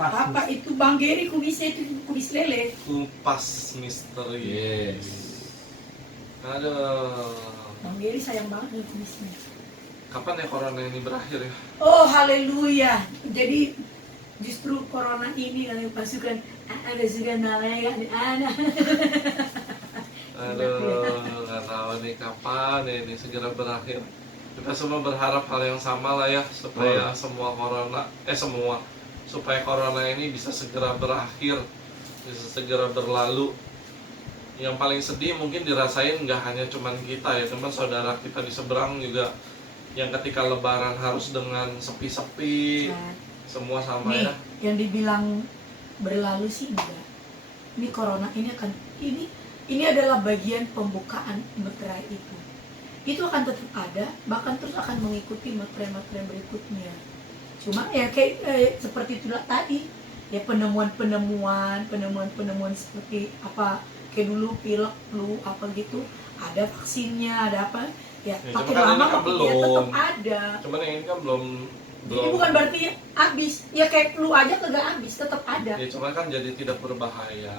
Apa itu Bang Geri kubisnya itu kubis lele? Kupas misteri. Yes. Aduh. Bang Geri sayang banget dengan kubisnya. Kapan ya corona ini berakhir ya? Oh haleluya. Jadi justru corona ini kami pasukan ada juga namanya anak. Aduh, nggak tahu nih kapan ya ini segera berakhir. Kita semua berharap hal yang sama lah ya, supaya supaya corona ini bisa segera berakhir, bisa segera berlalu. Yang paling sedih mungkin dirasain nggak hanya cuman kita ya, teman saudara kita di seberang juga yang ketika lebaran harus dengan sepi-sepi, semua sama Nih, ya. yang dibilang berlalu sih enggak. Ini corona ini akan ini adalah bagian pembukaan materai itu. Itu akan tetap ada, bahkan terus akan mengikuti materai-materai berikutnya. Cuma ya kayak seperti itulah tadi, ya penemuan seperti apa kayak dulu pilek, flu apa gitu, ada vaksinnya, ada apa? Ya, makin kan lama ini kan makin dia tetap ada. Cuman yang ini kan belum. Jadi bukan berarti habis, ya kayak flu aja kagak habis, tetap ada. Ya cuman kan jadi tidak berbahaya. Iya.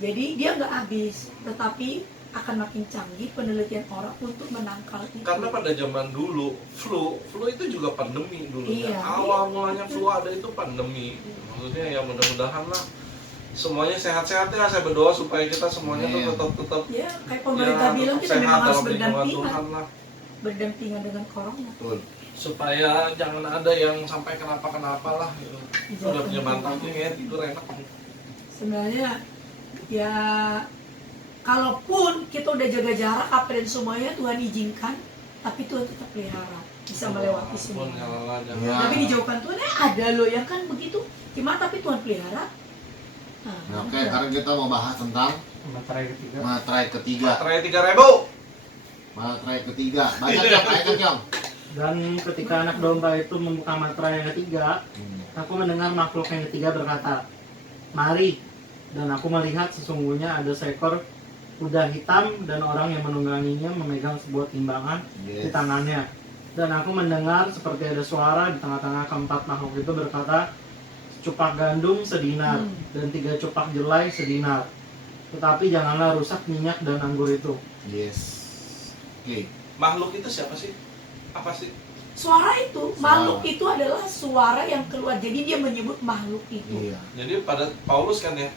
Jadi dia nggak habis, tetapi akan makin canggih penelitian orang untuk menangkal itu. Karena pada zaman dulu flu itu juga pandemi dulu. Iya, Awal mulanya flu ada itu pandemi. Maksudnya ya mudah-mudahan lah semuanya sehat-sehat ya. Saya berdoa supaya kita semuanya tuh tetap Ya kayak pemerintah bilang kita sehat memang harus dalam lindungan Tuhan lah. berdampingan dengan corona. Betul. Supaya jangan ada yang sampai kenapa-kenapa lah gitu. Iya, Udah punya betul. bantalnya ya tidur enak. Sebenarnya ya kalaupun kita udah jaga jarak apa dan semuanya Tuhan izinkan, tapi Tuhan tetap pelihara, bisa melewati semua. Ya. Tapi dijauhkan Tuhan ada loh yang kan begitu. Gimana tapi Tuhan pelihara. Nah, Oke, sekarang kita mau bahas tentang materai ketiga. materai ketiga. Materai 3.000. Materai ketiga. Baca Jom, ayo Jom. Dan ketika anak domba itu membuka materai yang ketiga, aku mendengar makhluk yang ketiga berkata, "Mari." Dan aku melihat sesungguhnya ada seekor kuda hitam dan orang yang menungganginya memegang sebuah timbangan di tangannya. Dan aku mendengar seperti ada suara di tengah-tengah keempat makhluk itu berkata, "Cupak gandum sedinar dan 3 cupak jelai sedinar. Tetapi janganlah rusak minyak dan anggur itu." Yes. Oke. Makhluk itu siapa sih? Apa sih? Suara itu, makhluk itu adalah suara yang keluar. Jadi dia menyebut makhluk itu. Iya. Jadi pada Paulus kan ya.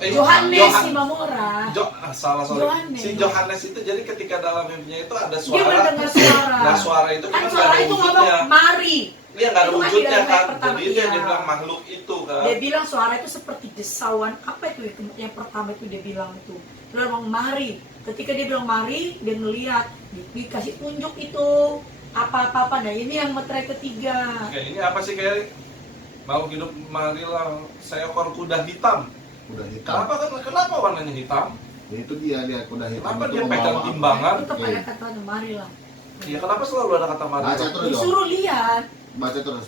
Yohanes si Mamora. Salah sorry. Yohanes. Si Yohanes itu jadi ketika dalam hidupnya itu ada Dia suara. mendengar suara. Nah suara itu Kan kan suara nggak ada itu wujudnya. ngomong mari. Dia nggak ada Itu kan wujudnya di dalam ayat kan. pertama, Jadi dia iya. bilang makhluk itu kan. Dia bilang suara itu seperti desauan. Apa itu yang pertama itu dia bilang itu. Dia bilang mari. Ketika dia bilang mari, dia ngelihat, dikasih tunjuk itu apa-apa. Nah ini yang materai ketiga. Oke, ini apa sih kayak makhluk hidup marilah seekor kuda hitam. Kuda hitam. Kenapa warnanya hitam? Ya, itu dia kuda hitam. Kenapa itu dia membawa pegang apa? timbangan? Tetap Oke. ada kata marilah. Iya, kenapa selalu ada kata Baca marilah? terus dong. Disuruh lihat. Baca terus.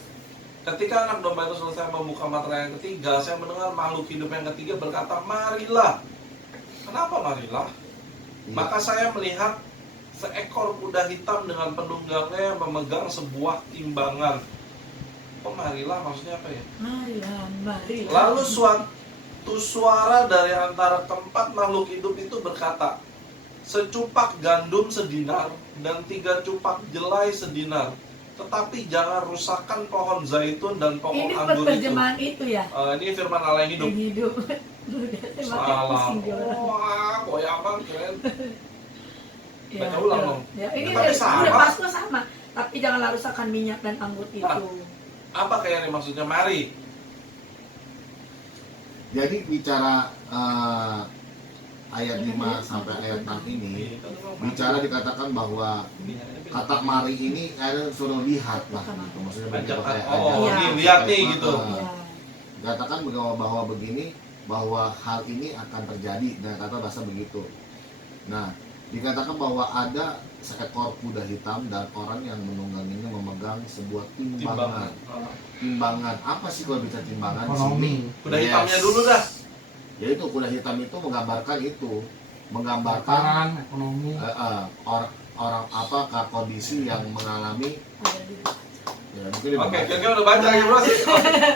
Ketika anak domba itu selesai membuka materai yang ketiga, saya mendengar makhluk hidup yang ketiga berkata, "Marilah." Kenapa marilah? Iya. Maka saya melihat seekor kuda hitam dengan penunggangnya yang memegang sebuah timbangan. Oh, marilah maksudnya apa ya? Marilah. Lalu suatu suara dari antara keempat makhluk hidup itu berkata, "Secupak gandum sedinar dan 3 cupak jelai sedinar. Tetapi jangan rusakkan pohon zaitun dan pohon Ini anggur itu." penerjemahan itu ya. Ini firman Allah yang hidup. Yang hidup. Udah saya makin Salah. pusing dia orang. Wah, goyangan keren. Ya, Baca ulang ya. dong. Ya, ini Tapi udah sama. Pasku sama. Tapi janganlah rusakkan minyak dan anggur itu. Apa kayak ini maksudnya mari? Jadi bicara ayat 5 sampai ayat 6 ini bicara dikatakan bahwa kata mari ini ada suruh lihat lah gitu. Maksudnya begitu kayak Oh, Iya. nih lihat nih gitu. Ya. Dikatakan bahwa begini, bahwa hal ini akan terjadi dengan kata bahasa begitu. Nah, dikatakan bahwa ada seekor kuda hitam dan orang yang menungganginya memegang sebuah timbangan. Timbangan apa sih kalau bicara timbangan di sini? Kuda hitamnya dulu dah. Yaitu kuda hitam itu menggambarkan Takaran ekonomi. orang apakah kondisi yang mengalami Ya, mungkin dia Oke, baca. kira-kira udah baca ya bro sih?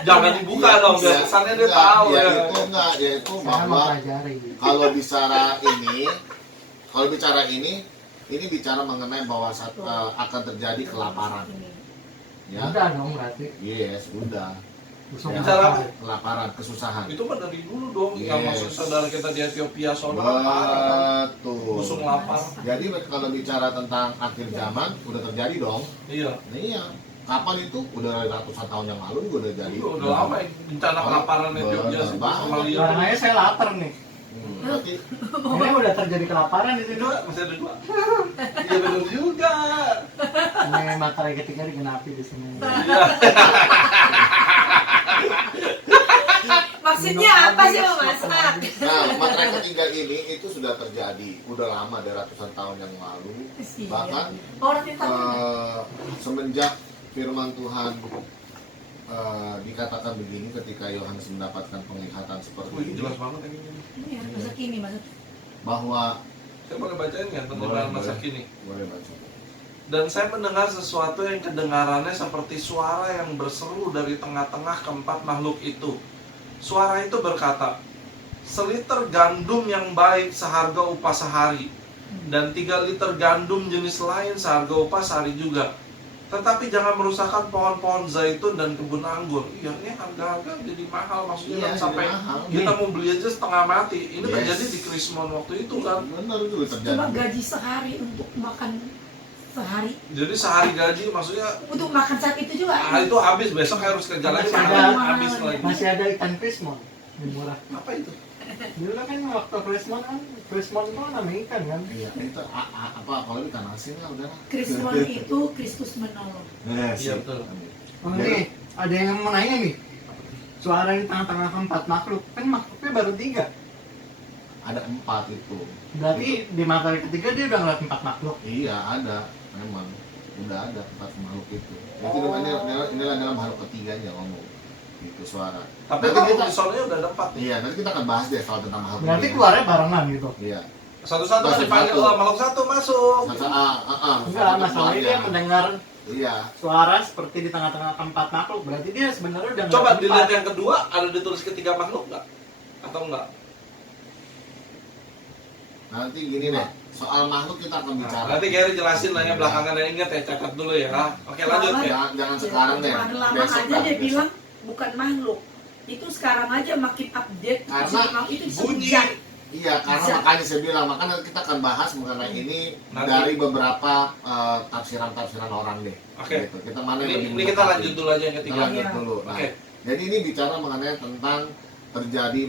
Jangan dibuka dong, biar kesannya dia tahu ya. ya. Ya itu Saya mau bahwa pelajari. kalau bicara ini bicara mengenai bahwa akan terjadi kelaparan. Ya, Udah dong berarti. yes, udah. Busuk Ya. Bicara apa? Kelaparan, kesusahan. Itu mah dari dulu dong, yang Yes. maksud saudara kita di Ethiopia sono kan parah kan. Betul. Busung lapar. Jadi kalau bicara tentang akhir zaman udah terjadi dong. Iya. Nah, iya. Kapan itu? Udah ratusan tahun yang lalu juga udah jadi. Udah lama ya, bencana kelaparan Ethiopia sih Bener Somalia. Sekarang aja saya lapar nih. Berarti Ini udah terjadi kelaparan di sini. Dua, masih ada dua. Iya benar juga. Ini materai ketiga digenapi di sini. Iya. Maksudnya apa sih memasak? nah, materai ketiga ini itu sudah terjadi. Udah lama dari ratusan tahun yang lalu. Bahkan Orang yang tahu. Semenjak firman Tuhan dikatakan begini ketika Yohanes mendapatkan penglihatan seperti Wih, ini, jelas banget yang ini. Iya, masa kini, masa bahwa Saya boleh bacain nggak Boleh, tentang masa boleh. kini? boleh baca. Dan saya mendengar sesuatu yang kedengarannya seperti suara yang berseru dari tengah-tengah keempat makhluk itu. Suara itu berkata, seliter gandum yang baik seharga upah sehari, dan 3 liter gandum jenis lain seharga upah sehari juga. Tetapi jangan merusakkan pohon-pohon zaitun dan kebun anggur. Iya, ini harga-harga jadi mahal. Maksudnya Iya, kan sampai jadi mahal. kita mau beli aja setengah mati. Ini Yes. terjadi di Krismon waktu itu kan. Benar itu terjadi. Cuma gaji sehari untuk makan sehari. Jadi sehari gaji maksudnya Untuk makan saat itu juga. itu habis, besok harus kerja lagi, Masih makan ada- habis lagi. Masih ada ikan krismon yang murah. Apa itu? Dulu kan waktu krismon itu kan nama ikan kan. Iya, itu apa kalau ikan asin lah udah. Kristus itu Kristus menolong. Nah, Iya, betul. Oh nih, ada yang mau nanya nih. Suara di tengah-tengah keempat makhluk, kan makhluknya baru 3. Ada 4 itu. Berarti di materai ketiga dia udah ngeliat 4 makhluk. Iya, ada. Memang udah ada 4 makhluk itu. Itu Oh. inilah dalam makhluk ketiganya ngomong. Itu suara. Tapi Nanti makhluk kita- di sononya udah ada 4 nih. Iya, nanti kita akan bahas deh soal tentang makhluk. Berarti ketiga. keluarnya barengan gitu. Iya. Satu-satu kan Satu-satu. dipanggil, oh, makhluk satu masuk. Enggak, masalahnya dia mendengar Iya. suara seperti di tengah-tengah keempat makhluk. Berarti dia sebenarnya udah Coba ngeliat dilihat 4. yang kedua, ada ditulis ketiga makhluk nggak? Atau enggak? Nanti gini deh, soal makhluk kita akan bicara. Nanti Gary jelasin lah ya belakangan, yang inget ya, catat dulu ya. Oke lanjut ya. Jangan sekarang deh. Ada lama Besok aja dah, dia besok. bilang bukan makhluk. Itu sekarang aja makin update. Karena itu Bunyi. sejak. Iya, karena Bisa. makanya saya bilang, makanya kita akan bahas mengenai ini Nanti. dari beberapa tafsiran-tafsiran orang deh. Oke. Gitu. Kita mana yang lebih Ini kita mendekati. lanjut dulu aja yang Kita ketiga. lanjut Iya. dulu. Nah, Oke. jadi ini bicara mengenai tentang terjadi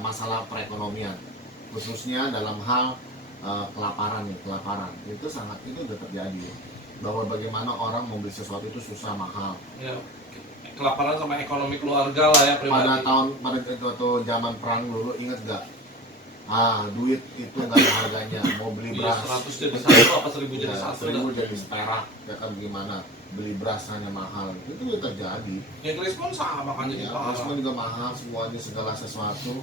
masalah perekonomian, khususnya dalam hal kelaparan itu udah terjadi, bahwa bagaimana orang membeli sesuatu itu susah, mahal. Ya. Kelaparan sama ekonomi keluarga lah ya pada pribadi. waktu zaman perang dulu, inget gak? Duit itu nggak ada harganya, mau beli Iya, beras 100 jadi 1 apa 1000 jadi ya, 1 1000 dah. jadi seperak, ya kan gimana? Beli beras hanya mahal, itu udah terjadi. Yang Krismon sama kan jadi Ya, parah. semua juga mahal, semuanya segala sesuatu.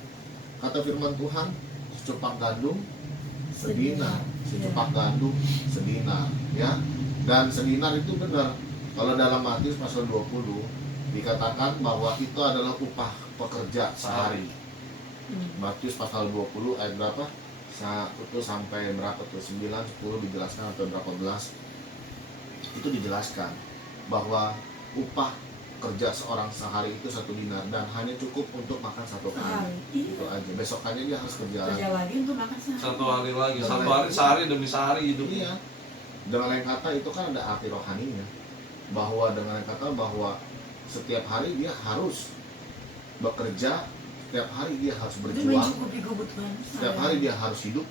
Kata firman Tuhan, secupak gandum sedinar, secupak gandum sedinar, ya. Dan sedinar itu benar. Kalau dalam Matius pasal 20 dikatakan bahwa itu adalah upah pekerja sehari. Matius pasal 20 ayat berapa? Itu sampai berapa tuh? 9, 10 dijelaskan atau berapa belas? Itu dijelaskan bahwa upah kerja seorang sehari itu 1 dinar dan hanya cukup untuk makan 1 kali. Itu aja. Besokannya dia harus kerja lagi. Kerja lagi untuk makan sehari. 1 hari lagi, Satu 1 hari sehari demi sehari hidup. Iya. Dengan lain kata itu kan ada arti rohaninya. Bahwa dengan lain kata bahwa setiap hari dia harus bekerja, setiap hari dia harus Itu berjuang, mencukupi kebutuhan. setiap hari dia harus hidup.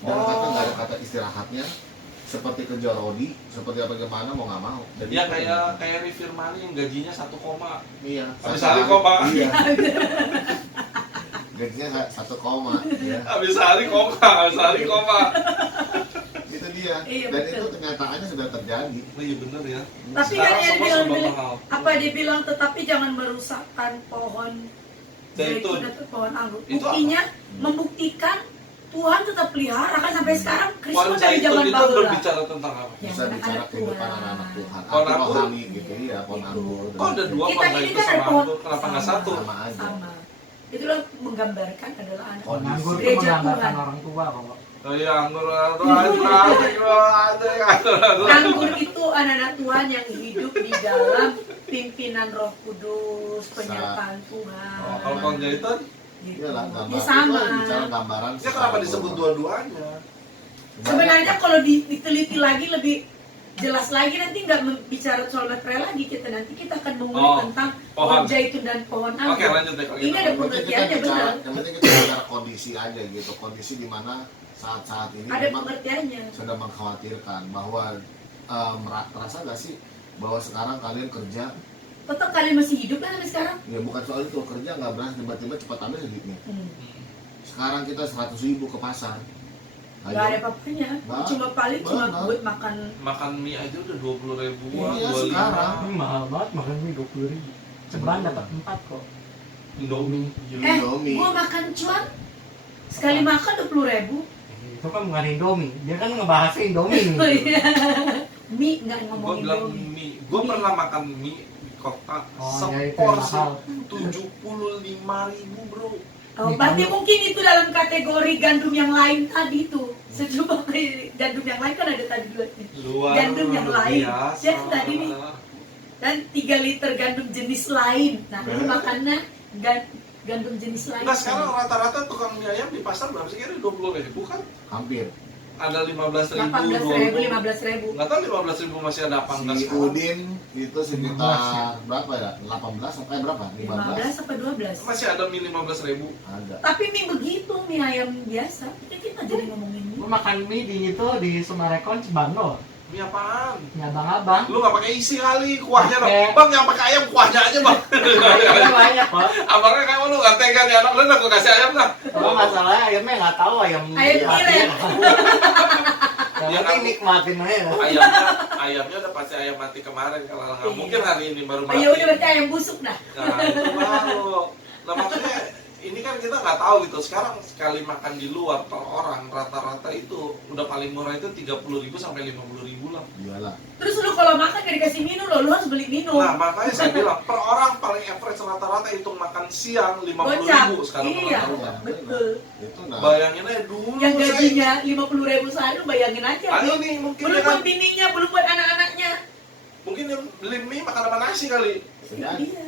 Dengan kata nggak ada kata istirahatnya. Seperti kerja rodi, seperti apa gimana mau nggak mau. Jadi Ya kayak Rifirmani yang gajinya 1 koma. iya. Habis satu hari koma. Iya. Gajinya 1 koma. Ya. Habis hari koma. Itu dia. Iya, Dan betul. itu kenyataannya sudah terjadi. Oh iya bener ya. Tapi Sekarang kan dia semua serba bilang, mahal. apa dia bilang, tetapi jangan merusakkan pohon Zaitun. zaitun atau pohon anggur. Itu Buktinya membuktikan Tuhan tetap pelihara kan sampai sekarang Kristus Wal dari Zaitun zaman itu Babel. berbicara tentang apa? Ya, Bisa bicara anak-anak kehidupan Tuhan. anak-anak Tuhan. Pohon Arti anggur? rohani gitu ya, pohon Itu. anggur. Kok ada dua Kita pohon ini itu kan ada sama pohon anggur? Kenapa nggak sama. satu? Sama aja. Sama. Itulah menggambarkan adalah anak. Oh, Anggur itu Gereja menggambarkan Tuhan. orang tua kok. Oh iya, anggur ada. Anggur itu anak-anak Tuhan yang hidup di dalam pimpinan Roh Kudus, penyertaan Tuhan. Oh, kalau pohon jahitan, Gitu. Iyalah, gambar Ya sama. itu bicara gambaran. ya kenapa disebut dua-duanya? Sebenarnya kalau diteliti lagi lebih jelas lagi nanti nggak bicara soal materai lagi nanti kita akan mengulik Oh, tentang pohon. pohon zaitun dan pohon Oke, anggur. lanjut deh kalau Ini gitu. ada pengertiannya benar. Yang penting kita bicara kondisi aja gitu, kondisi di mana saat-saat ini Ada memang pengertiannya. sudah mengkhawatirkan bahwa merasa gak sih bahwa sekarang kalian kerja, Tetap kalian masih hidup kan sampai sekarang? ya bukan soal itu, kerja nggak berani tiba-tiba cepat ambil duitnya. Hmm. Sekarang kita 100.000 ke pasar, Nggak ada apa-apanya. Nggak. Cuma paling cuma Benar. buat makan. Makan mie aja udah 20 ribuan, Iya, 25. sekarang. Ini mahal banget makan mie 20.000. Sebulan dapat 4 kok. Indomie. Indomie. Gua makan cuan sekali makan 20.000. Itu kan bukan Indomie, dia kan ngebahasnya Indomie nih. Oh iya. Mie nggak Gue ngomongin bilang Indomie. mie. Gue pernah makan mie di kota Oh, ya itu yang seporsi mahal. 75.000 bro. Oh, berarti mungkin itu dalam kategori gandum yang lain tadi tuh. Sejumlah gandum yang lain kan ada tadi dua. Luar Gandum yang lain. biasa. Jadi tadi nih. Dan 3 liter gandum jenis lain. Nah, ini makannya gandum jenis lain. Enggak, sekarang rata-rata tukang mie ayam di pasar berapa sih? Kira 20.000 kan? hampir. Ada 15.000, 18.000, 20.000. 15.000. Nggak tahu 15.000 masih ada apa enggak Si sekarang? Udin itu sekitar berapa ya? 18 sampai berapa? 15 apa 12? Masih ada mie 15.000. Ada. Tapi mie begitu, mie ayam biasa. Kita jadi ngomongin mie. Gue makan mie di itu di Sumarekon Cibano. Mie apaan? Mie abang-abang. Lu nggak pakai isi kali kuahnya dong. Pakai. Bang, yang pakai ayam kuahnya aja bang. Ayamnya banyak kok. Abangnya kayak lu nggak tega nih anak lu udah gue kasih ayam dah. Kalau masalahnya ayamnya nggak tahu ayam. Ayam tiren. Yang Ya, penting kan? nikmatin aja. Ayamnya udah pasti ayam mati kemarin kalau nggak Iya. mungkin hari ini baru Oh, mati. ya udah berarti ayam busuk dah. Nah itu baru. Nah maksudnya ini kan kita nggak tahu gitu. Sekarang sekali makan di luar per orang rata-rata itu udah paling murah itu 30.000 sampai 50.000 lah. Iyalah. Terus lu kalau makan gak dikasih minum lu harus beli minum. Nah makanya saya bilang per orang paling average rata-rata hitung makan siang 50.000 Gocap. sekarang per Iya, orang. betul. Itu nah. Bayangin aja dulu Yang saya- gajinya 50.000 sehari lu bayangin aja. Ah, belum ini mungkin belum ya buat kan, bininya, belum buat anak-anaknya. mungkin yang beli mie makan apa nasi kali. Jadi, Iya.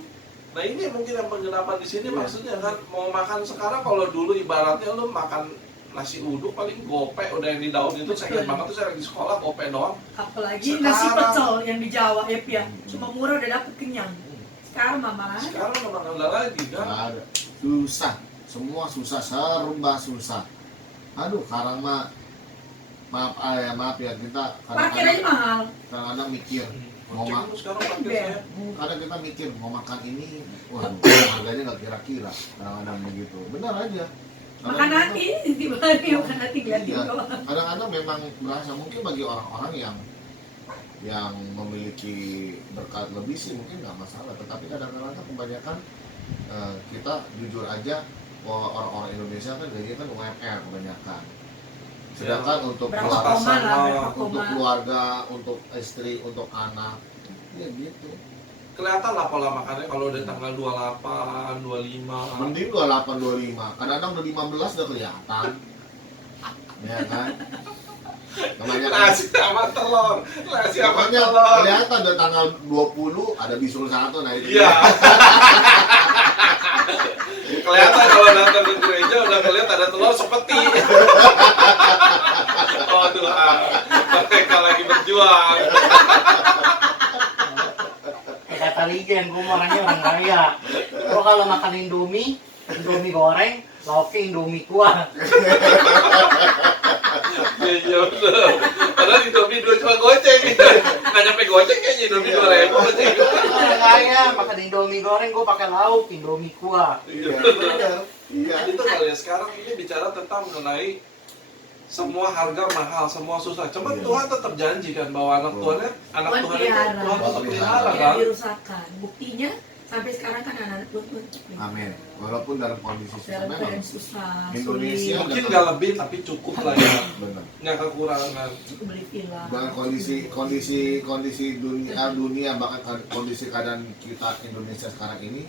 Nah ini mungkin yang penggenapan di sini Iya. maksudnya kan mau makan sekarang kalau dulu ibaratnya lu makan nasi uduk paling gope udah yang di daun itu saya ingat banget tuh saya lagi sekolah gope doang. Apalagi Sekarang- nasi pecel yang di Jawa ya Pia. Cuma murah udah dapet kenyang. Sekarang mama ada. Sekarang memang ada lagi kan. nggak ada. Susah. Semua susah, serba susah. Aduh, sekarang mah maaf ya kita Parkir aja mahal. kadang-kadang mikir mau Cek makan. dulu sekarang pakai saya. Kadang kita mikir mau makan ini, waduh harganya nggak kira-kira. Kadang-kadang begitu. Benar aja. Makan hati, tiba-tiba makan hati ngeliatin Iya. doang. Kadang-kadang memang berasa mungkin bagi orang-orang yang memiliki berkat lebih sih mungkin nggak masalah. Tetapi kadang-kadang kebanyakan kita jujur aja orang-orang Indonesia kan gajinya kan UMR kebanyakan. Sedangkan untuk Berapa keluarga, koma lah, berapa untuk koma. keluarga, untuk istri, untuk anak, ya gitu. Kelihatan lah pola makannya kalau udah tanggal 28, 25. Mending 28, 25. Kadang-kadang udah 15 udah kelihatan. Ya kan? Kebanyakan Nasi sama telur. Nasi sama pokoknya telur. kelihatan udah tanggal 20 ada bisul 1 nah itu. Iya. Kelihatan kalau datang ke gereja udah kelihatan ada telur sepeti. Oh Tuhan, mereka lagi berjuang. Kata Ligen, gue orangnya orang kaya. Gue kalau makan Indomie goreng, lauknya Indomie kuah. Iya betul. Padahal Indomie dua cuma goceng gitu. Nggak nyampe goceng kayaknya Indomie 2.000 goceng. Orang kaya makan Indomie goreng, gue pakai lauk Indomie kuah. Iya, benar. Iya. Itu kali ya sekarang ini bicara tentang mengenai semua harga mahal, semua susah. Cuman Iya. Tuhan tetap janji kan bahwa anak Tuhan Tuhan Tuhan itu pelihara. Tuhan tetap Tuhan pelihara Yang kan. dirusakkan. Buktinya Sampai sekarang kan anak-anak belum. Amin. Walaupun dalam kondisi susah Dalam memang keadaan susah. Indonesia sulit, Mungkin nggak lebih tapi cukup lah ya. benar. Nggak kekurangan. cukup beli villa. Dengan kondisi dunia bahkan kondisi keadaan kita Indonesia sekarang ini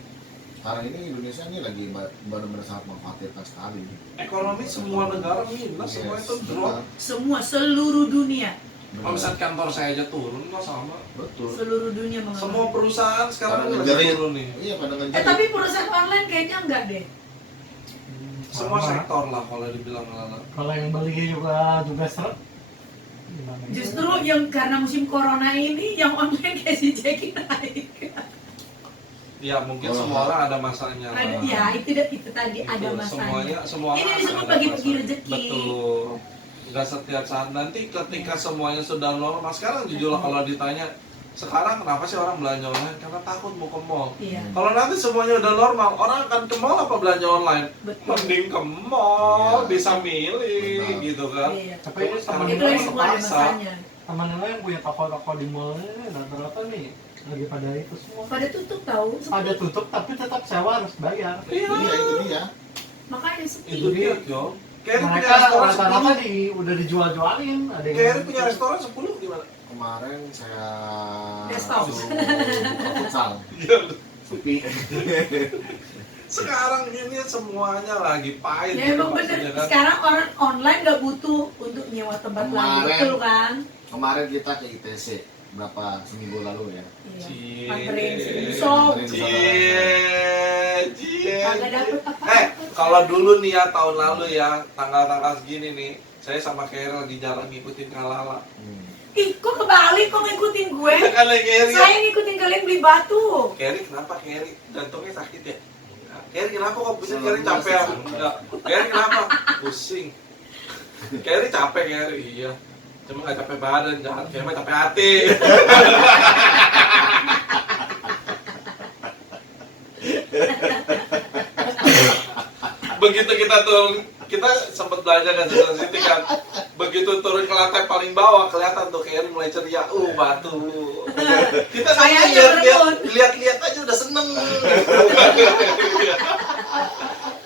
Indonesia ini lagi benar-benar sangat mengkhawatirkan sekali. Ekonomi semua negara minus, semua itu drop. Semua seluruh dunia, Kalau misalnya kantor saya aja turun, nggak sama. Betul. seluruh dunia mengalami. Semua perusahaan sekarang Pada lagi ngejerit. turun nih. Iya pada ngejerit. Tapi perusahaan online kayaknya enggak deh. Semua Sama. sektor lah kalau dibilang lala. Kalau yang beli juga seret. Gimana? Justru yang karena musim corona ini yang online kayak si Jackie naik. Ya mungkin Oh. semua orang ada masanya. Ada, lah. ya itu tadi Itu, ada masanya. semua Ini orang disebut ada bagi-bagi masanya. rezeki. Betul. Nggak setiap saat. Nanti ketika semuanya sudah normal, sekarang jujur lah kalau ditanya, sekarang kenapa sih orang belanja online? Karena takut mau ke mall. Iya, Kalau nanti semuanya udah normal, orang akan ke mall apa belanja online? betul. Mending ke mall, Iya. bisa milih Benar. gitu kan. Iya. Tapi Terus temen Itu gue yang semua ada masanya. temen gue yang punya toko-toko di mall ini rata-rata nih lagi pada itu semua. Pada tutup tahu. Pada tutup tapi tetap sewa harus bayar. Iya, Iya itu dia. Makanya sepi. itu dia, Jo. Keri punya Mereka restoran rata-rata 10. udah dijual-jualin. Ada yang Keri punya restoran 10 gimana? Kemarin saya Desktop. suruh buka futsal. Iya. Sepi. Sekarang ini semuanya lagi pahit. Ya gitu emang bener. maksudnya kan. Sekarang orang online nggak butuh untuk nyewa tempat lagi, Kemarin. betul kan? Kemarin kita ke ITC berapa seminggu lalu ya. Iya. Cie. Anterin sop. Cie. Kagak dapet apa-apa. Kalau dulu nih ya tahun lalu ya tanggal-tanggal segini nih, saya sama Keri lagi jalan ngikutin Kalala. Ih, kok kebalik kok ngikutin gue? Kan Keri. Saya ngikutin kalian beli batu. Keri kenapa Keri? Jantungnya sakit ya? Enggak. Keri kenapa kok pusing? Selalu Keri capek ya? Enggak. Keri kenapa? Pusing. Keri capek Keri, iya. Cuma nggak capek badan, jangan Keri mah capek hati. Begitu kita turun, kita sempat belajar kan Susan City kan. Begitu turun ke lantai paling bawah kelihatan tuh Keri mulai ceria. Batu. Kita Saya sambil aja berebut. lihat aja udah seneng.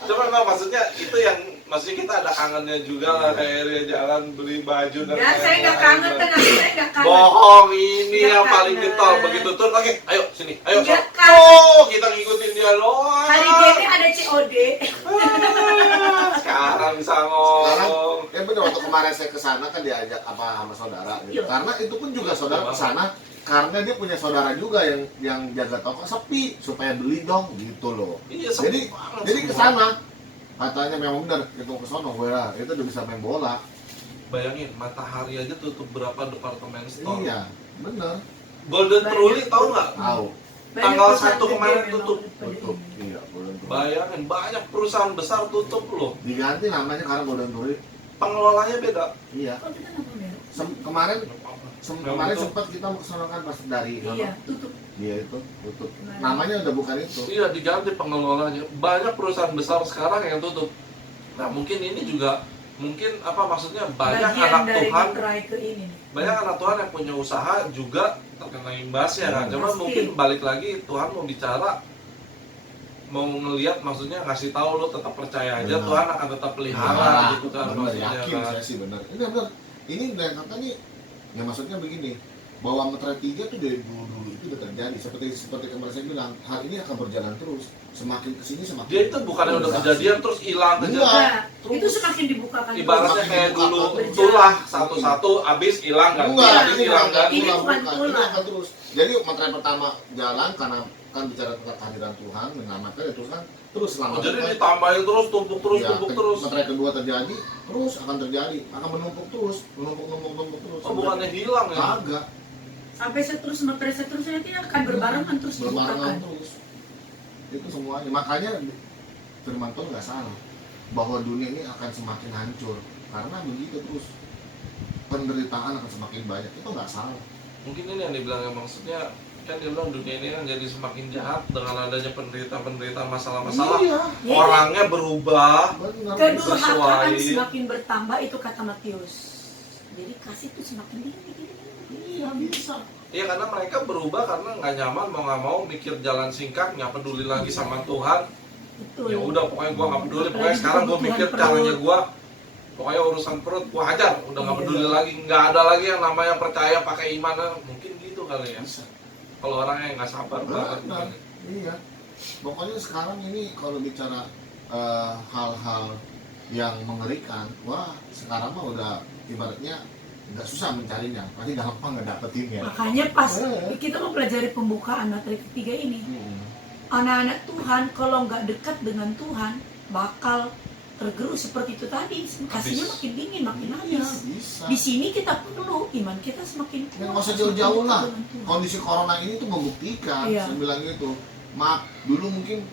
Cuma memang maksudnya itu yang maksudnya kita ada kangennya juga lah kayak jalan beli baju dan Ya, saya nggak kangen, tenang, saya nggak kangen. bohong ini Nggak yang paling kangen. getol begitu turun oke ayo sini ayo Nggak sok. kangen. Kita ngikutin dia doang. Hari gini ada COD. Sekarang bisa ngomong. Ya bener waktu kemarin saya ke sana kan diajak apa sama saudara gitu. Iya. Karena itu pun juga saudara ke sana karena dia punya saudara juga yang jaga toko sepi supaya beli dong gitu loh. Iya, sepi Jadi banget jadi ke semua. sana katanya memang benar itu ke sono itu udah bisa main bola. Bayangin Matahari aja tutup berapa departemen store. Iya, bener. Golden Banyak. Truly tahu nggak? Tahu. Tanggal perusahaan 1 kemarin gede tutup. memang pada Tutup. ini. Iya, Golden Tour. Bayangin banyak perusahaan besar tutup loh. Diganti namanya karena Golden Tour. Pengelolanya beda. Iya. Oh, kita nggak boleh. Kemarin kemarin itu. sempat kita mau ke sono kan pas dari Iya, tutup. Iya itu tutup. Nah. Namanya udah bukan itu. Iya diganti pengelolanya. Banyak perusahaan besar sekarang yang tutup. Nah mungkin ini juga mungkin apa maksudnya banyak Bagian anak dari Tuhan, try ke ini nih. banyak anak Tuhan yang punya usaha juga terkena imbasnya kan. Cuma Pasti. mungkin balik lagi Tuhan mau bicara, mau ngelihat maksudnya ngasih tahu lo tetap percaya aja Benar. Tuhan akan tetap pelihara Nah, gitu kan bener, maksudnya yakin kan. saya sih benar. Ini benar. Ini dari kata nih, ya maksudnya begini, bahwa Metra 3 tuh dari dulu itu udah terjadi. Seperti kemarin saya bilang, hal ini akan berjalan terus. Semakin kesini semakin. Dia itu bukannya udah kejadian terus hilang Enggak. kejadian. Nah, terus. itu semakin dibukakan. Ibaratnya Semakin kayak dibuka, dulu berjalan. tulah satu-satu abis hilang kan. Enggak, Habis ini hilang bukan kan. Ini tulah, bukan bukan. tulah. Ini akan terus. Jadi Metra pertama jalan karena kan bicara tentang kehadiran Tuhan, menyelamatkan ya terus kan terus selama Oh, jadi ditambahin terus, tumpuk terus, Ya, tumpuk terus. Metra kedua terjadi, terus akan terjadi, akan menumpuk terus, menumpuk terus. Oh, bukannya hilang ya? Kagak, Sampai seterusnya nanti akan berbarengan terus berbarengan dibukakan. terus. Itu semuanya. Makanya firman Tuhan nggak salah bahwa dunia ini akan semakin hancur karena begitu terus penderitaan akan semakin banyak. Itu nggak salah. Mungkin ini yang dibilang maksudnya kan dia bilang dunia ini kan jadi semakin jahat dengan adanya penderitaan masalah-masalah. Iya, Orangnya berubah. benar. Kedurhakaan Sesuai. semakin bertambah itu kata Matius. Jadi kasih itu semakin tinggi. Iya bisa. Iya, karena mereka berubah karena nggak nyaman, mau nggak mau mikir jalan singkat, nggak peduli lagi sama Tuhan. Betul. Ya udah, pokoknya gua nggak peduli. Pokoknya Apalagi sekarang gua kebutuhan mikir perut. caranya gua. Pokoknya urusan perut gua hajar, udah nggak Iya. peduli lagi. Nggak ada lagi yang namanya percaya pakai iman. Mungkin gitu kali ya. Bisa. Kalau orang yang nggak sabar banget. Benar. Iya. Pokoknya sekarang ini kalau bicara hal-hal yang mengerikan, wah sekarang mah udah ibaratnya nggak susah mencarinya, pasti gampang ngedapetinnya. Makanya pas kita mempelajari pembukaan materi ketiga ini, Hmm. anak-anak Tuhan kalau nggak dekat dengan Tuhan bakal tergerus seperti itu tadi, kasihnya makin dingin, makin Iya, habis. bisa. Di sini kita perlu iman kita semakin kuat. Ya, nggak usah semakin jauh-jauh dekat lah. dengan Tuhan. Kondisi corona ini tuh membuktikan, Iya. saya bilang gitu. Maaf, dulu mungkin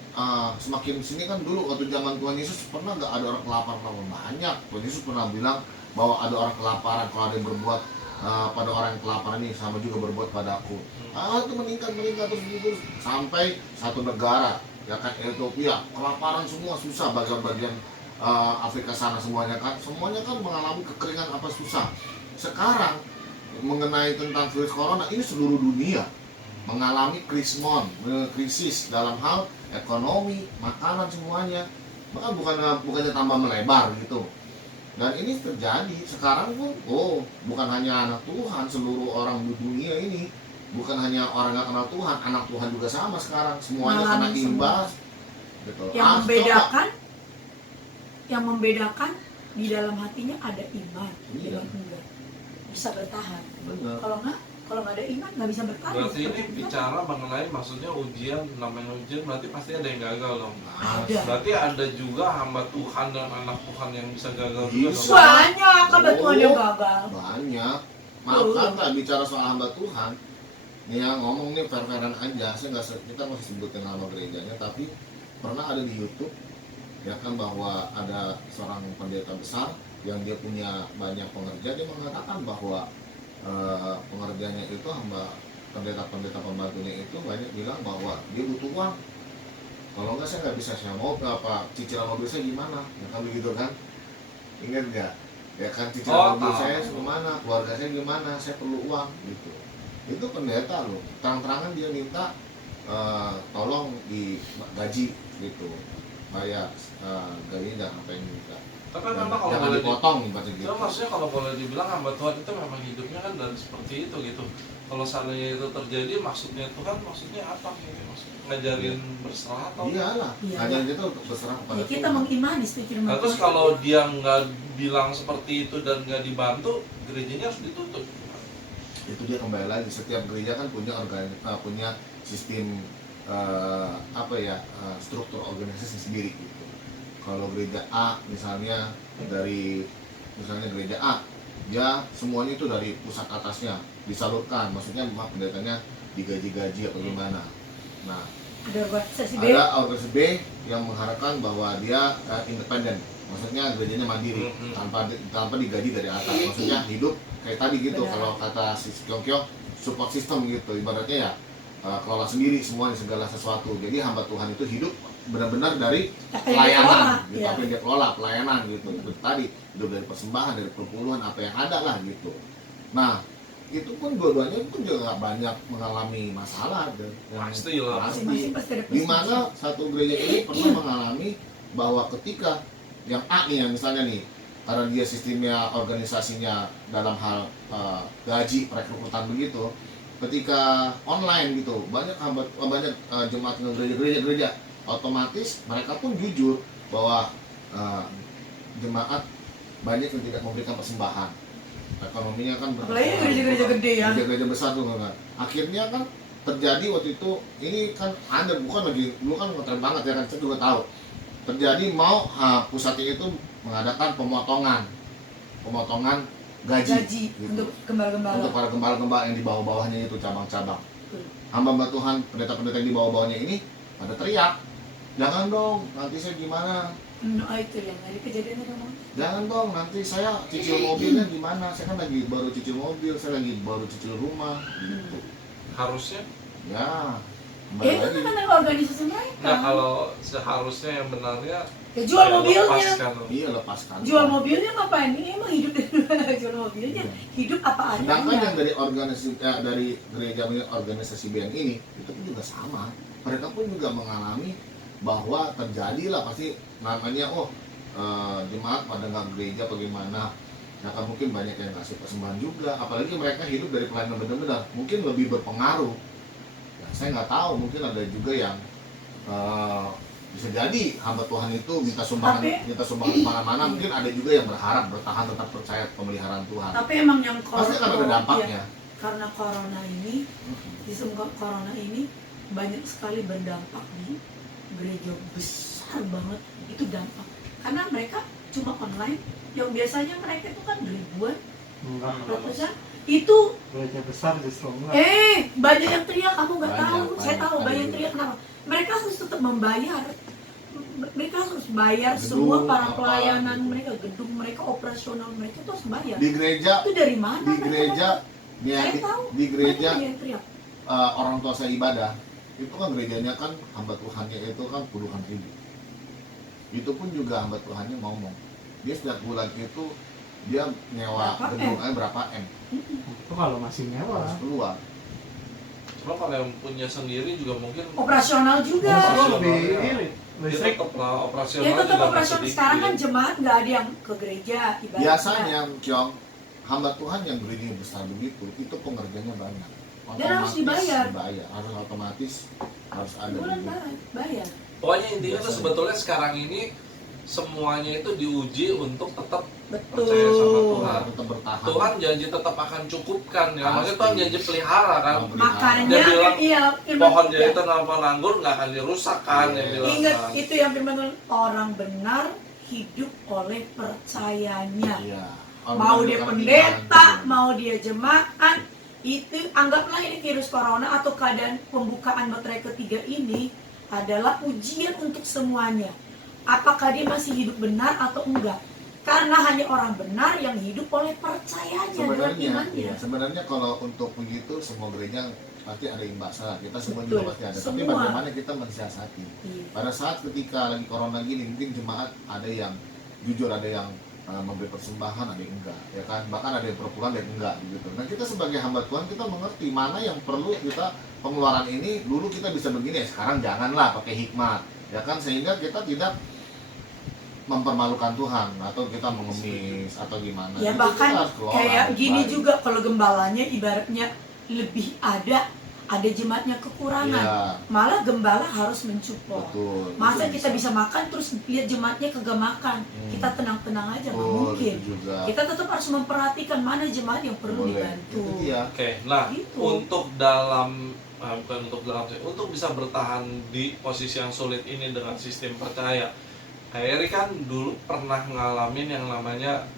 semakin sini kan dulu waktu zaman Tuhan Yesus pernah nggak ada orang kelaparan? Banyak. Tuhan Yesus pernah bilang bahwa ada orang kelaparan, kalau ada yang berbuat pada orang yang kelaparan ini sama juga berbuat padaku. Itu meningkat terus sampai satu negara, ya kan Ethiopia, kelaparan semua susah, bagian-bagian Afrika sana semuanya kan mengalami kekeringan apa susah. Sekarang mengenai tentang virus corona ini seluruh dunia mengalami krisis dalam hal ekonomi, makanan semuanya. Bahkan bukannya tambah melebar gitu. Dan ini terjadi sekarang pun, bukan hanya anak Tuhan, seluruh orang di dunia ini, bukan hanya orang yang kenal Tuhan, anak Tuhan juga sama sekarang, semuanya kena Mengalami imbas. Gitu. Yang membedakan di dalam hatinya ada iman Iya. dengan enggak, bisa bertahan. Bener. Kalau nggak ada iman nggak bisa bertahan. Berarti ini Seperti itu. bicara mengenai maksudnya ujian, namanya ujian berarti pasti ada yang gagal dong. Ada. Berarti ada juga hamba Tuhan dan anak Tuhan yang bisa gagal juga Bisa. dong. Banyak ada Tuhan yang gagal. Banyak. Maaf kata bicara soal hamba Tuhan, nih yang ngomong nih fair-fairan aja, kita masih sebutin nama gerejanya, tapi pernah ada di YouTube ya kan bahwa ada seorang pendeta besar yang dia punya banyak pengerja, dia mengatakan bahwa pengerjanya itu pendeta pembantunya itu banyak bilang bahwa dia butuh uang, kalau enggak saya nggak bisa, saya mau apa cicilan mobil saya gimana, ya kan begitu kan, ingat nggak ya kan cicilan mobil saya gimana, keluarga saya gimana, saya perlu uang gitu. Itu pendeta loh, terang-terangan dia minta tolong digaji gitu, kayak gajinya jangan apa yang minta. Tapi memang kalau jangan boleh dipotong ibaratnya itu gitu. maksudnya kalau boleh dibilang hamba Tuhan itu memang hidupnya kan dari seperti itu gitu. Kalau seandainya itu terjadi, maksudnya Tuhan maksudnya apa gitu? Maksudnya ngajarin berserah atau Iyalah, Iya. ngajarin kita untuk berserah kepada Ya, kita Tuhan. mengimani seperti firman Nah, terus Tuhan. kalau dia nggak bilang seperti itu dan nggak dibantu, gerejanya harus ditutup. Itu dia kembali lagi, setiap gereja kan punya sistem struktur organisasi sendiri gitu. Kalau gereja A misalnya gereja A, dia semuanya itu dari pusat atasnya disalurkan, maksudnya pendetanya digaji-gaji atau gimana. Nah, Ada organisasi B. ada organisasi B yang mengharapkan bahwa dia independen, maksudnya gerejanya mandiri, tanpa digaji dari atas, maksudnya hidup kayak tadi gitu. Benar. Kalau kata si Kyong support system gitu, ibaratnya ya kelola sendiri semuanya segala sesuatu. Jadi hamba Tuhan itu hidup benar-benar dari Apa yang dikelola, pelayanan gitu, ya. apa yang dia kelola, pelayanan gitu. Seperti tadi hidup dari persembahan, dari perpuluhan, apa yang ada lah gitu. Nah, itu pun dua-duanya pun juga nggak banyak mengalami masalah. Pasti lah. Masing-masing pasti ada Di mana satu gereja ini pernah mengalami bahwa ketika yang A nih, yang misalnya nih, karena dia sistemnya organisasinya dalam hal gaji perekrutan begitu, ketika online gitu banyak jemaat gereja otomatis mereka pun jujur bahwa jemaat banyak yang tidak memberikan persembahan, ekonominya kan Apalagi gereja-gereja gede ya. gereja besar tuh kan. Akhirnya kan terjadi waktu itu, ini kan Anda bukan lagi, dulu kan ngetren banget ya kan, saya juga tahu terjadi mau pusatnya itu mengadakan pemotongan gaji gitu. Untuk gembala-gembala. Untuk para gembala-gembala yang di bawah-bawahnya itu cabang-cabang. Hamba Tuhan, pendeta-pendeta yang di bawah-bawahnya ini pada teriak, jangan dong, nanti saya gimana? Itu yang dari kejadian itu, Bang. Jangan dong, nanti saya cicil mobilnya gimana? Saya kan lagi baru cicil mobil, saya lagi baru cicil rumah gitu. Harusnya Ya, Kembali itu lagi. kan adalah organisasi mereka. Nah, kalau seharusnya yang benarnya Ya, jual ya mobilnya. lepaskan. Iya, lepaskan. Jual mobilnya ngapain? Ini emang hidup dari jual mobilnya. Iya. Hidup apa Sedangkan adanya. yang dari dari gereja organisasi BN ini itu pun juga sama. Mereka pun juga mengalami bahwa terjadilah pasti namanya jemaat pada nggak gereja bagaimana. Nah kan mungkin banyak yang kasih persembahan juga. Apalagi mereka hidup dari pelayanan benar-benar mungkin lebih berpengaruh. Ya, saya nggak tahu mungkin ada juga yang bisa jadi hamba Tuhan itu minta sumbangan kemana-mana. Mungkin ada juga yang berharap bertahan tetap percaya pemeliharaan Tuhan. Tapi emang yang Pasti akan ada dampaknya. karena corona ini, disebabkan corona ini banyak sekali berdampak di gereja besar banget. Itu dampak karena mereka cuma online, yang biasanya mereka itu kan ribuan Enggak. ratusan itu Gereja besar justru enggak. banyak yang teriak, kamu nggak Banyak, tahu, saya tahu banyak banyak yang juga. teriak. Kenapa? Mereka harus tetap membayar, mereka harus bayar Gedung, semua para apa, pelayanan gitu. mereka, gedung mereka, operasional mereka itu harus bayar. Di gereja, Itu dari mana? di mereka gereja, ya, Saya tahu. di gereja Banyak yang teriak. orang tua saya ibadah itu kan gerejanya kan hamba Tuhannya itu kan puluhan ribu. Itu pun juga hamba Tuhannya ngomong dia setiap bulan itu dia nyewa Berapa gedung M? berapa M Itu kalau masih nyewa. harus keluar. Cuma kalau yang punya sendiri juga mungkin Operasional juga. Operasional. Lebih ya. irit. dia Listrik. tetap lah operasional Ya tetap juga operasional. sedikit. Sekarang kan jemaat nggak ada yang ke gereja ibaratnya. Biasanya Kyong, hamba Tuhan yang gerejanya besar begitu itu pengerjanya banyak. Dan harus dibayar. Harus otomatis harus ada bulan begitu. barat bayar. Pokoknya intinya tuh Biasanya. sebetulnya sekarang ini semuanya itu diuji untuk tetap Betul. percaya sama Tuhan. Tetap bertahan. Tuhan janji tetap akan cukupkan ya. Maksudnya Pasti. Tuhan janji pelihara kan. Makanya Dia bilang, iya firman Pohon ya. jahitan dan pohon anggur nggak akan dirusak kan Iya. dia bilang. Ingat kan. itu yang firman Tuhan, orang benar hidup oleh percayanya. Iya. Mau dia pendeta, mau dia jemaat, itu anggaplah ini virus corona atau keadaan pembukaan materai ketiga ini adalah ujian untuk semuanya. Apakah dia masih hidup benar atau enggak? Karena hanya orang benar yang hidup oleh percayanya dengan Sebenarnya, imannya. iya, sebenarnya kalau untuk begitu semua gereja pasti ada imbasnya. Kita semua Betul. juga pasti ada. Tapi Semua. bagaimana kita mensiasati? Iya. Pada saat ketika lagi corona gini, mungkin jemaat ada yang jujur, ada yang memberi persembahan, ada yang enggak, ya kan? Bahkan ada yang perpuluhan, ada yang enggak, gitu. Nah kita sebagai hamba Tuhan kita mengerti mana yang perlu kita pengeluaran ini. Dulu kita bisa begini, ya sekarang janganlah pakai hikmat, ya kan? Sehingga kita tidak mempermalukan Tuhan atau kita mengemis atau gimana. Ya Itu bahkan kita harus kelola kayak gini baik. juga kalau gembalanya ibaratnya lebih ada jemaatnya kekurangan. Iya, Malah gembala harus mensupport. betul. Masa Itu kita bisa makan terus lihat jemaatnya kagak makan, kita tenang-tenang aja, nggak Betul, mungkin. itu juga. Kita tetap harus memperhatikan mana jemaat yang perlu Boleh. dibantu. Itu dia. Oke, nah Gitu. untuk dalam bukan untuk dalam untuk bisa bertahan di posisi yang sulit ini dengan sistem percaya. Kak Eri kan dulu pernah ngalamin yang namanya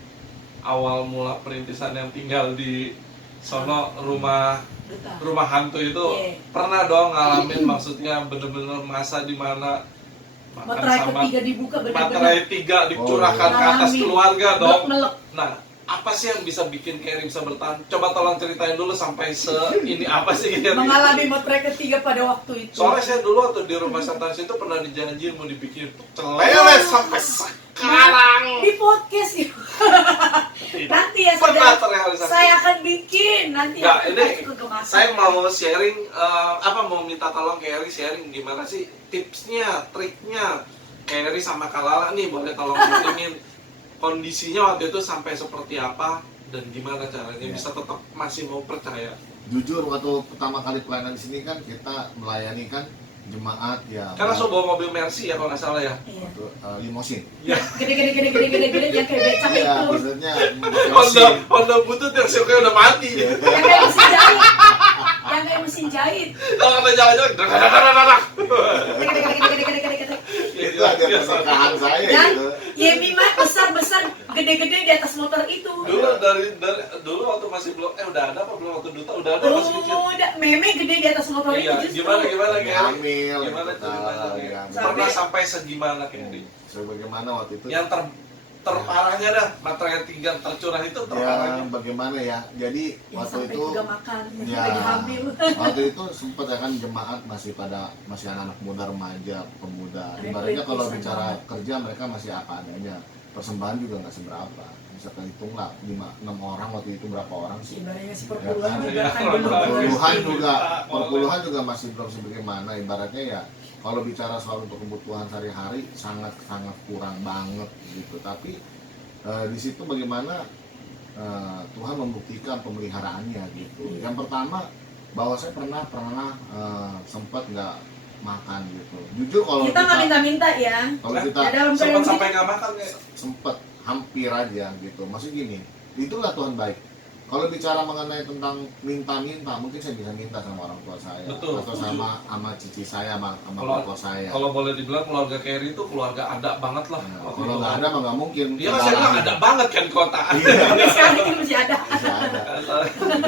awal mula perintisan yang tinggal di sono rumah Betul. hantu itu. Iya. Pernah dong ngalamin maksudnya bener-bener masa dimana makan Materai sama ketiga dibuka materai benar-benar tiga dicurahkan Oh, ke atas ngalamin. keluarga dong. melek. Nah, apa sih yang bisa bikin Kerry bisa bertahan? Coba tolong ceritain dulu sampai ini apa sih Kerry? Mengalami materai ketiga pada waktu itu. Soalnya saya dulu waktu di rumah setan itu pernah dijanjiin mau dibikin celele sampai sekarang. Di podcast gitu. Nanti ya Pernah saudara, terrealisasi. saya akan bikin nanti Nggak, aku ini kasih kegemasan. saya mau sharing mau minta tolong Kerry sharing gimana sih tipsnya, triknya Kerry sama Kalala nih boleh tolong sharingin kondisinya waktu itu sampai seperti apa dan gimana caranya Ya. bisa tetap masih mau percaya. Jujur waktu pertama kali pelayanan di sini kan kita melayani kan jemaat ya. Karena so bawa mobil Mercy ya kalau nggak salah ya. Iya. Limosin. Ya. Gede yang kayak becak Iya, itu. maksudnya Honda butut yang silknya udah mati. Yang kayak mesin jahit. Yang kayak mesin jahit. Kalau ada jalan-jalan, dadadadadadak. Gede. itu ada pernikahan saya Dan gitu. Yemi mah besar-besar gede-gede di atas motor itu. Dulu dulu waktu masih belum udah ada apa belum waktu duta udah ada masih kecil. Udah meme gede di atas motor itu Iya, justru. gimana Lagi kayak hamil, gimana gitu, ceritanya lagi Kayak? hamil. Pernah sampai segimana kayak Sebagaimana waktu itu yang terparahnya dah materai 3 tercurah itu Ya terparahnya. bagaimana ya? Jadi Yang waktu sampai itu juga makan, yang ya, lagi hamil. waktu itu sempat ya kan jemaat masih anak-anak muda, remaja, pemuda. Ibaratnya kalau Rintisan bicara banget. kerja mereka masih apa adanya. Persembahan juga nggak seberapa. Bisa hitunglah 5-6 orang waktu itu berapa orang sih? Ibaratnya si Ya perpuluhan kan? juga kan Ya, belum Perpuluhan mengerti. juga, perpuluhan juga masih belum sebagaimana. Ibaratnya ya kalau bicara soal untuk kebutuhan sehari-hari sangat kurang banget gitu. Tapi di situ bagaimana Tuhan membuktikan pemeliharaannya gitu. Yang pertama bahwa saya pernah sempat nggak makan gitu. Jujur kalau Kita nggak minta-minta ya. kalau kita Ya, dalam Sempat keadaan sampai nggak makan ya. sempet hampir aja gitu. Maksud gini, itulah Tuhan baik. Kalau bicara mengenai tentang minta-minta, mungkin saya bisa minta sama orang tua saya, Betul, atau sama cici saya, sama Kalau- bapak saya. Kalau boleh dibilang keluarga Carry itu keluarga ada banget lah. Nah, Waktu kalau itu. nggak ada mah nggak mungkin. Dia kan saya bilang ada banget kan di kota. Iya, Sampai sekarang ini masih ada. masih ada.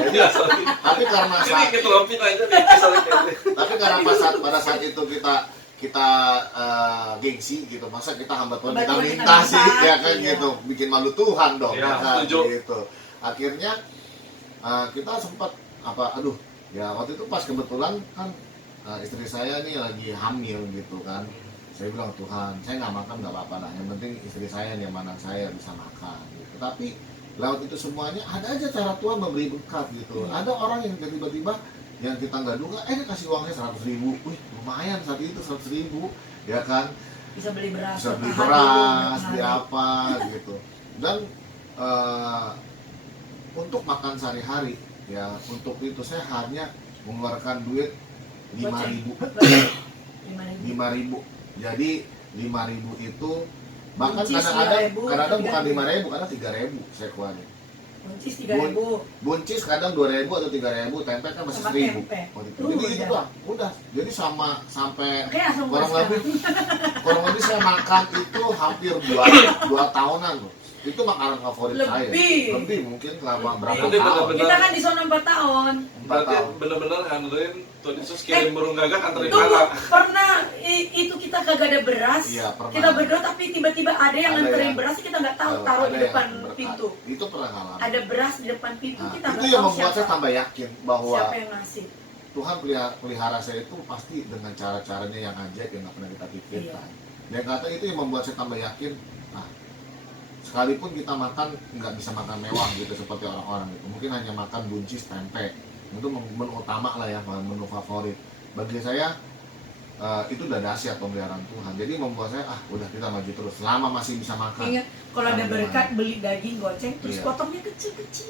Iya, sorry. Tapi karena Ini saat, kita lompin aja nih. Sorry, Carry. tapi karena pada saat itu kita gengsi gitu, masa kita hamba Tuhan Hamba kita Tuhan minta kita sih, minta, ya kan iya. gitu, bikin malu Tuhan dong, Iya, ya kan setuju. gitu. Akhirnya kita sempat ya waktu itu pas kebetulan kan istri saya nih lagi hamil gitu kan. Saya bilang Tuhan, saya nggak makan nggak apa-apa lah, yang penting istri saya nih yang mana saya bisa makan gitu. Tapi lewat itu semuanya ada aja cara Tuhan memberi berkat gitu. Ada orang yang tiba-tiba yang kita nggak duga, dia kasih uangnya 100.000, wih lumayan saat itu 100.000, ya kan, Bisa beli beras. bisa beli bertahan beras, dulu, beli bertahan. apa gitu. Dan untuk makan sehari-hari, ya untuk itu saya hanya mengeluarkan duit 5.000. 5.000. 5.000. Jadi 5.000 itu bahkan Buncis kadang-kadang 2.000, kadang bukan 3.000. 5.000, kadang 3.000 saya keluarin. Buncis 3.000. Buncis kadang 2.000 atau 3.000, tempe kan masih Sama 1.000. tempe. Waktu itu. Tuh, Jadi udah. itu lah, udah. Jadi sampai Kayak asam kurang urat lebih sekarang. kurang lebih saya makan itu hampir 2 tahunan loh. Itu makanan favorit saya. Lebih. Mungkin selama berapa Berarti tahun? benar-benar- Kita kan di zona 4 tahun. 4 Berarti tahun. bener-bener ngandelin Tuhan Yesus kirim burung gagak anterin Tunggu, anak. pernah itu kita kagak ada beras. Iya, pernah. Kita berdoa tapi tiba-tiba ada yang Ada nganterin yang- beras kita nggak tahu taruh Ada di yang depan berkat. pintu. Itu pernah ngalamin. Ada beras di depan pintu Nah, kita itu nggak yang tahu membuat saya siapa. tambah yakin bahwa Siapa yang ngasih? Tuhan pelihara saya itu pasti dengan cara-caranya yang ajaib yang nggak pernah kita pikirkan. Dan kata itu yang membuat saya tambah yakin, sekalipun kita makan nggak bisa makan mewah gitu seperti orang-orang gitu, mungkin hanya makan buncis tempe, itu menu utama lah ya, menu favorit. Bagi saya itu udah dahsyat pemeliharaan Tuhan. Jadi membuat saya udah kita maju terus selama masih bisa makan. Ingat kalau ada Sama berkat beli daging goceng terus Iya. potongnya kecil-kecil.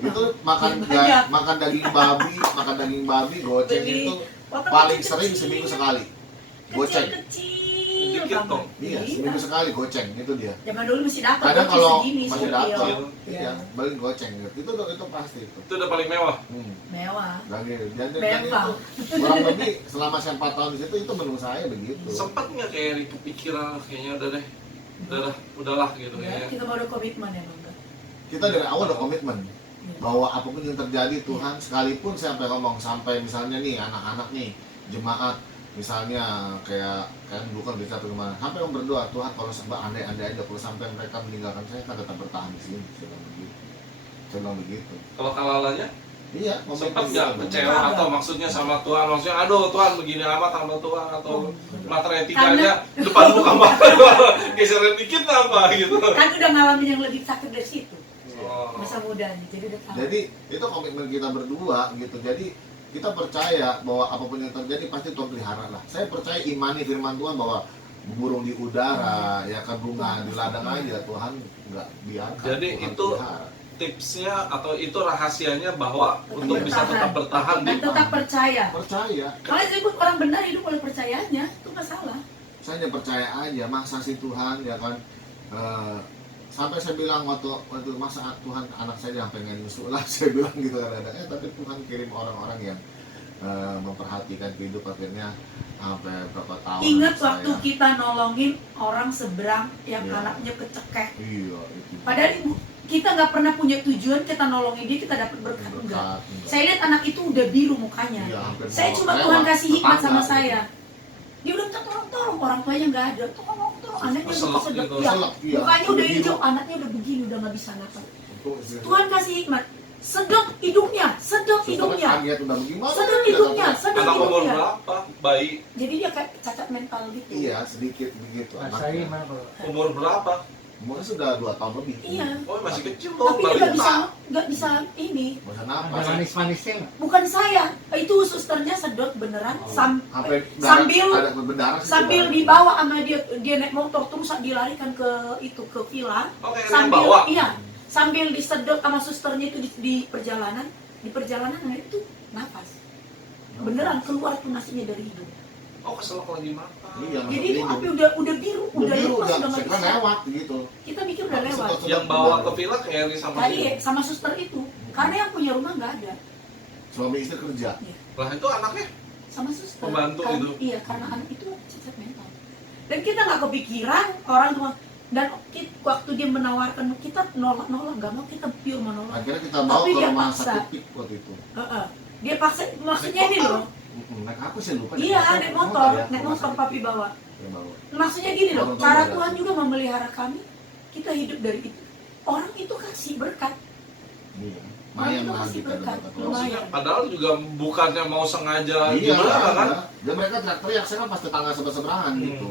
Itu makan Banyak. makan daging babi goceng Beli, itu potong paling kecil-kecil. sering seminggu sekali. Goceng. Kecil-kecil. Dikit banget. dong. Iya, Iya. seminggu sekali goceng itu dia. Zaman dulu masih dapat Kadang goceng kalau segini, masih sopil. dapat, Iya. iya, beli goceng gitu. Itu pasti itu. Itu udah paling mewah. Mewah. Dan Mewah. itu kurang lebih selama saya 4 tahun di situ itu menu saya begitu. Sempat nggak kayak kepikiran kayaknya udahlah gitu Ya, kayaknya. kita baru komitmen ya bang. Kita dari awal udah komitmen Iya. bahwa apapun yang terjadi Tuhan, sekalipun saya sampai ngomong sampai misalnya nih anak-anak nih jemaat misalnya kayak dulu kan bisa atau kemana, sampai om berdoa Tuhan kalau andai-andai aja kalau sampai mereka meninggalkan saya kan tetap bertahan di sini. Saya bilang begitu. Kalau kalalanya Iya, sempat komitmen nggak gitu. kecewa atau maksudnya sama Tuhan, maksudnya aduh Tuhan begini amat sama Tuhan atau materai Karena- 3-nya depan muka mata geserin dikit apa gitu. Kan udah ngalamin yang lebih sakit dari situ Oh. masa mudanya, jadi udah tahu. Jadi itu komitmen kita berdua gitu. Jadi kita percaya bahwa apapun yang terjadi pasti Tuhan pelihara lah. Saya percaya imani firman Tuhan bahwa burung di udara, ya kan bunga di ladang aja Tuhan nggak biarkan. Jadi Tuhan itu pelihara. tipsnya atau itu rahasianya bahwa Tetap untuk bisa bertahan. tetap bertahan Dan tetap percaya. Percaya. Kalau disebut orang benar hidup oleh percayaannya, itu nggak salah. Saya hanya percaya aja masa sih Tuhan ya kan. Sampai saya bilang waktu masa Tuhan anak saya yang pengen nyusul lah saya bilang gitu kadang-kadang tapi Tuhan kirim orang-orang yang memperhatikan kehidupan akhirnya sampai berapa tahun. Ingat anak waktu saya. kita nolongin orang seberang yang Iya. anaknya kecekek. Iya itu. Padahal ibu kita nggak pernah punya tujuan kita nolongin dia kita dapat berkat enggak. Enggak. Saya lihat anak itu udah biru mukanya. Iya, hampir Saya mau cuma lewat Tuhan kasih hikmat tetangga sama gitu. saya. Dia udah minta tolong orang tuanya nggak ada. Tolong anaknya udah Keselak kesedot, gitu. ya. Keselak, iya. Mukanya udah Begini. hijau, anaknya udah begini, udah nggak bisa nafas. Untuk istri- Tuhan kasih hikmat, sedot hidungnya, sedot Susternya hidungnya, kaget udah bagaimana? sedot hidungnya, Dia sedot Anak umur hidungnya. berapa? Bayi Jadi dia kayak cacat mental gitu. kata, iya sedikit begitu. Nah, anaknya. saya gimana kalau umur berapa? Umurnya sudah 2 tahun lebih. Iya. Oh masih kecil dong, Tapi dia balita. nggak bisa ini. Masa ada napas. manis-manisnya nggak? Bukan saya, itu susternya sedot beneran Oh. Sampai sambil ada berdarah sih, sambil berdarah. dibawa sama dia naik motor terus dilarikan ke itu ke villa. Oh kayak yang Sambil bawa. iya, sambil disedot sama susternya itu di perjalanan itu nafas. Beneran keluar tuh nasinya dari hidung. Oh keselak lagi makan. Iya, Jadi itu masuk api hidung. udah biru, Udah biru, lepas, udah nggak segera bisa. lewat gitu. Kita mikir udah lewat. Sedot-sedot Yang bawa berdarah. ke villa Carry sama Tadi dia. sama suster itu, karena yang punya rumah nggak ada, Suami istri kerja. Lah itu anaknya sama suster. Pembantu Karena- itu. Iya, karena anak itu cacat mental. Dan kita nggak kepikiran orang tua, dan waktu dia menawarkan kita nolak nggak mau, kita pure menolak. Akhirnya kita bawa Tapi ke dia rumah paksa. sakit PIK waktu itu. Heeh. Dia paksa, maksudnya ini loh. Naik apa sih lupa? Iya, naik motor, ya, naik rumah motor sakit. papi bawa. Dia bawa. Maksudnya gini loh, Orang tua cara ada. Tuhan juga memelihara kami, kita hidup dari itu. Orang itu kasih berkat. Iya. Orang Mayan itu lah kasih kita berkat. dapat Lumayan. Maksudnya, padahal juga bukannya mau sengaja Iya, gimana kan? iya. Dan mereka teriak-teriak, saya kan pas tetangga sebelah-sebelahan Hmm. gitu.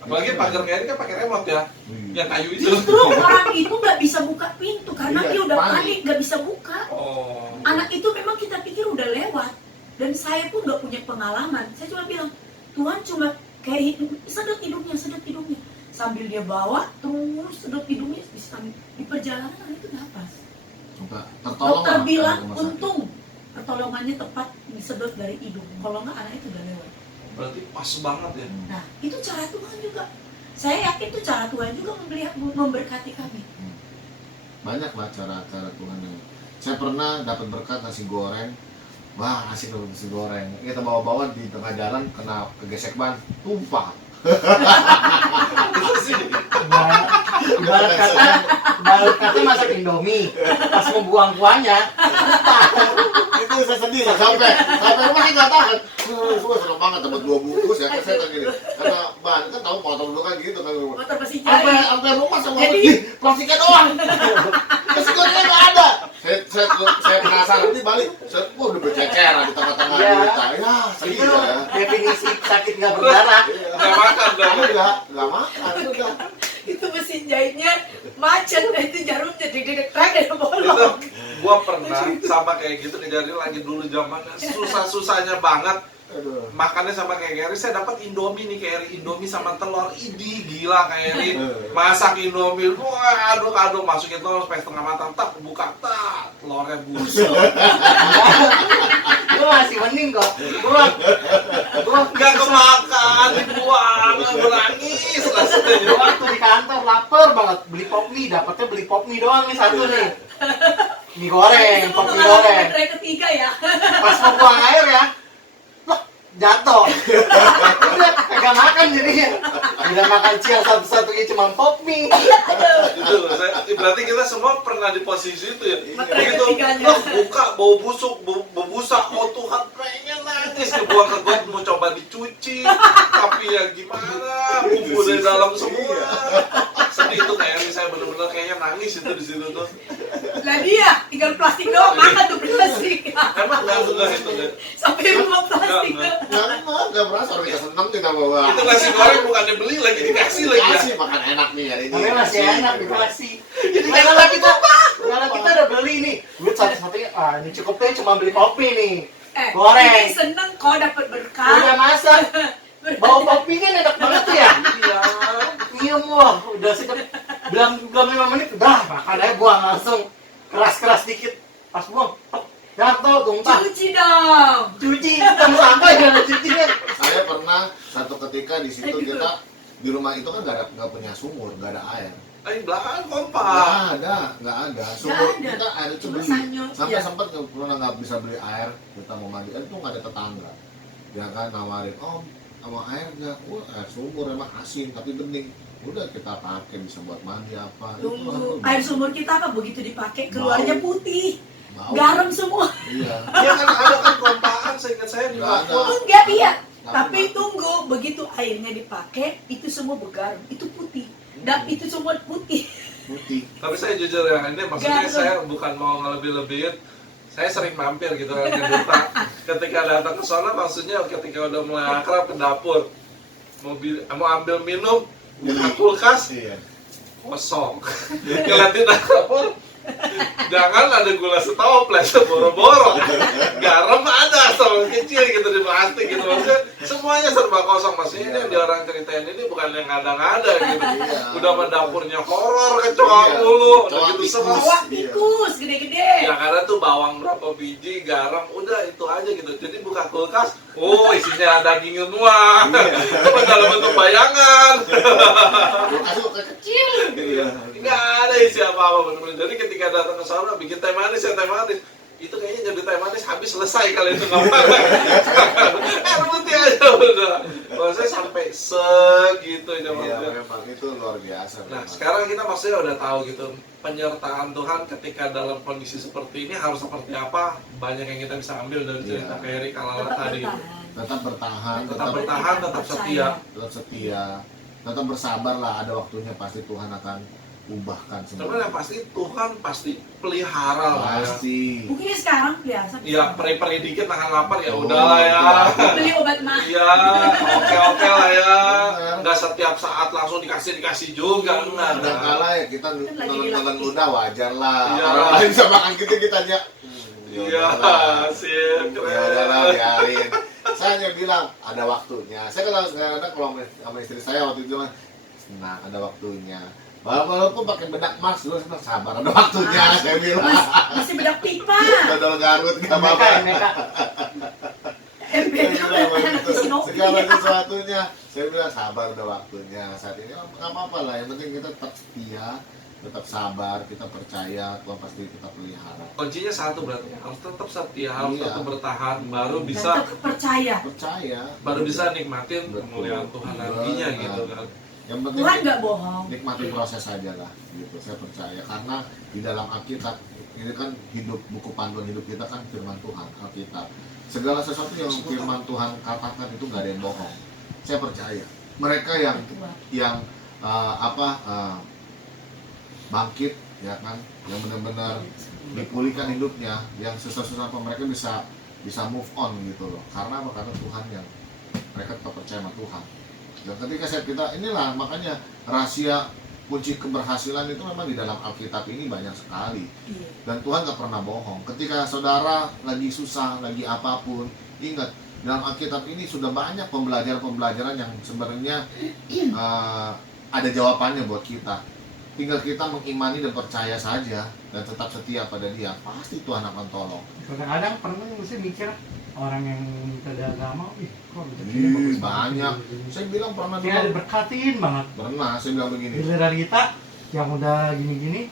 Apalagi pagar Carry kan pakai remote ya, Iya. yang kayu itu. Justru orang itu nggak bisa buka pintu karena Iya, dia udah panik. panik, nggak bisa buka. Oh. Anak itu memang kita pikir udah lewat, dan saya pun nggak punya pengalaman. Saya cuma bilang, Tuhan cuma kayak sedot hidungnya, sambil dia bawa terus sedot hidungnya di perjalanan anak itu nafas. Tertolong Dokter lah, bilang ke rumah sakit. untung pertolongannya tepat disedot dari hidung. Kalau nggak anak itu udah lewat. Berarti pas banget ya. Nah itu cara Tuhan juga. Saya yakin itu cara Tuhan juga memberkati kami. Banyak lah cara-cara Tuhan yang saya pernah dapat berkat nasi goreng. Wah, asik loh nasi goreng. Kita bawa-bawa di tengah jalan kena kegesek ban, tumpah. Itu sih. Ibarat kata masak Indomie, pas mau buang kuahnya, Itu saya sedih lah, sampai rumah kita nggak tahan. Semua seneng banget dapat 2 bungkus ya, saya tak gini. Karena ban kan tahu motor dulu kan gitu kan. Motor pasti Sampai rumah sama Jadi- plastiknya doang. Nasi gorengnya nggak ada. Saya penasaran nih balik. Saya udah berceceran di tengah-tengah Iya. kita. Ya, sedih itu ya. definisi sakit nggak berdarah. Nggak makan dah. Nggak makan udah. itu mesin jahitnya macet, itu jarumnya deg-deg ada Itu bolong. gua pernah sama kayak gitu kejadian lagi dulu zamannya susah-susahnya banget. Aduh. Makannya sama kayak Carry, saya dapat Indomie nih, Carry Indomie sama telur. Idi gila Carry. Masak Indomie, wah aduk masukin telur sampai setengah matang, tak buka, tak telurnya busuk. Gue masih mending kok. Gue Gak kemakan, dibuang, menangis rasanya. waktu di kantor lapar banget beli pop mie, dapetnya beli pop mie doang nih satu nih. Mie goreng, pop mie goreng. Baterai ketiga ya. Pas mau buang air ya, loh, jatuh. Udah kagak makan jadinya. Udah makan siang satu-satunya cuma pop mie. Gitu loh, berarti kita semua pernah di posisi itu ya. Baterai Begitu, ketiganya. loh, buka bau busuk, bau busak, oh Tuhan pengen nangis, dibuang ke got mau coba dicuci, tapi ya gimana, bumbu dari dalam semua. Sedih itu kayak saya bener-bener kayaknya nangis itu di situ tuh. Lah dia tinggal plastik doang, makan tuh plastik. Emang nggak suka itu deh. Sampai rumah plastik. Nggak berasa orang kita seneng kita bawa. Itu nasi goreng bukan dibeli lagi dikasih lagi ya. Kasih makan enak nih hari ini. Tapi masih enak dikasih. Jadi kalau kita udah beli nih, duit satu-satunya, ini cukup deh cuma beli kopi nih. Goreng. Ini seneng kau dapat berkah. Udah masak, bau kopi kan enak banget tuh ya. Iya. Nyium wah, udah sedap. Belum 5 menit, udah makan aja buang langsung. Keras-keras dikit. Pas buang, jatuh tumpah. Cuci dong. Cuci, tong sampah jangan cucinya. Saya pernah satu ketika di situ Gitu. kita di rumah itu kan nggak punya sumur, nggak ada air. Belakangan kompak. Nggak ada. Sumur ada. kita air itu Cuma beli. sanyo, Sampai iya. sempat pernah nggak bisa beli air, kita mau mandi, itu nggak ada tetangga. Dia kan nawarin, sama air nggak? Air sumur emang asin tapi bening. Udah kita pakai bisa buat mandi apa. Tunggu, air sumur kita apa begitu dipakai keluarnya Bau. putih, Bau. garam semua. Iya. Iya kan ada kan kompakan seingat saya di Nggak ada. dapur. Enggak iya. Nggak Tapi pernah. tunggu, begitu airnya dipakai itu semua bergaram, itu putih. Dan itu semua putih. Putih. Tapi saya jujur ya, ini maksudnya Gak, saya bukan mau ngelebih-lebihin. Saya sering mampir gitu kan ke duta. Ketika datang ke sana maksudnya ketika udah mulai akrab ke dapur. Mau ambil minum, buka kulkas, Iya. kosong. Ngeliatin dapur, jangan ada gula setoples, boro-boro. Garam ada, sama kecil gitu di plastik gitu. Maksudnya semuanya serba kosong. Maksudnya ini yang dia orang ceritain ini bukan yang ngada-ngada gitu. Iya. Udah mendapurnya horor, kecoa Iya. mulu, udah Kecoa gitu tikus. semua. Wah, tikus gede-gede. Ya karena tuh bawang berapa biji, garam, udah itu aja gitu. Jadi buka kulkas, oh isinya daging semua. Cuma dalam bentuk bayangan. Kasih kecil. Iya. Nggak ada isi apa-apa bener-bener. Jadi ketika datang ke sana bikin teh manis ya teh manis. Itu kayaknya jadi teh manis habis selesai kali itu ngapain. Air putih aja udah. Maksudnya sampai segitu aja Iya, maksudnya. memang itu luar biasa. Nah, memang. sekarang kita maksudnya udah tahu gitu penyertaan Tuhan ketika dalam kondisi seperti ini harus seperti apa. Banyak yang kita bisa ambil dari cerita Iya. Ferry Kalala Tetap tadi. bertahan. Tetap bertahan, Tetap bertahan, tetap setia. tetap setia, tetap bersabar lah. Ada waktunya pasti Tuhan akan ubahkan Cuman yang semua. pasti Tuhan pasti pelihara lah ya. Pasti. Mungkin biasa. Iya, peri-peri dikit nahan lapar ya Oh, udahlah ya. Beli obat mah. Iya, oke lah ya. Benar. Nggak setiap saat langsung dikasih juga, enggak. Kadang kala ya kita Kan lagi nonton dilatih. ludah wajar lah. Iya. Orang lain bisa makan kita aja. Iya, sip, Ya udahlah, keren. biarin. Saya hanya bilang ada waktunya. Saya kadang-kadang kalau sama istri saya waktu itu kan, nah ada waktunya. Walaupun pakai bedak emas dulu, saya bilang, sabar ada waktunya. Saya bilang Masih bedak pipa. dodol Garut nggak apa-apa. Meka. MBK anak Sinopi. Segala sesuatunya, saya bilang sabar ada waktunya. Saat ini nggak apa-apa lah. Yang penting kita tetap setia, tetap sabar, kita percaya Tuhan pasti kita pelihara. Kuncinya satu berarti harus tetap setia, harus Iya. tetap bertahan, baru Dan bisa tetap percaya. Percaya. baru bisa nikmatin Betul. kemuliaan Tuhan Betul. nantinya gitu kan. Yang penting Tuhan nggak bohong. nikmati proses saja lah, gitu. Saya percaya karena di dalam Alkitab ini kan hidup, buku panduan hidup kita kan firman Tuhan, Alkitab. Segala sesuatu yang firman Tuhan katakan itu nggak ada yang bohong. Saya percaya mereka yang bangkit ya kan, yang benar-benar dipulihkan hidupnya, yang susah-susah apa mereka bisa move on gitu loh. Karena apa? Karena Tuhan yang mereka tetap percaya sama Tuhan. Dan ketika kita inilah makanya rahasia kunci keberhasilan itu memang di dalam Alkitab ini banyak sekali. Iya. Dan Tuhan gak pernah bohong. Ketika saudara lagi susah, lagi apapun, ingat dalam Alkitab ini sudah banyak pembelajaran-pembelajaran yang sebenarnya ada jawabannya buat kita. Tinggal kita mengimani dan percaya saja dan tetap setia pada Dia. Pasti Tuhan akan tolong. Kadang-kadang pernah mesti mikir orang yang tidak agama, kok begini bagus Banyak. banget. Saya bilang pernah Kayak dulu. diberkatin banget. Pernah saya bilang begini. Giliran kita yang udah gini-gini,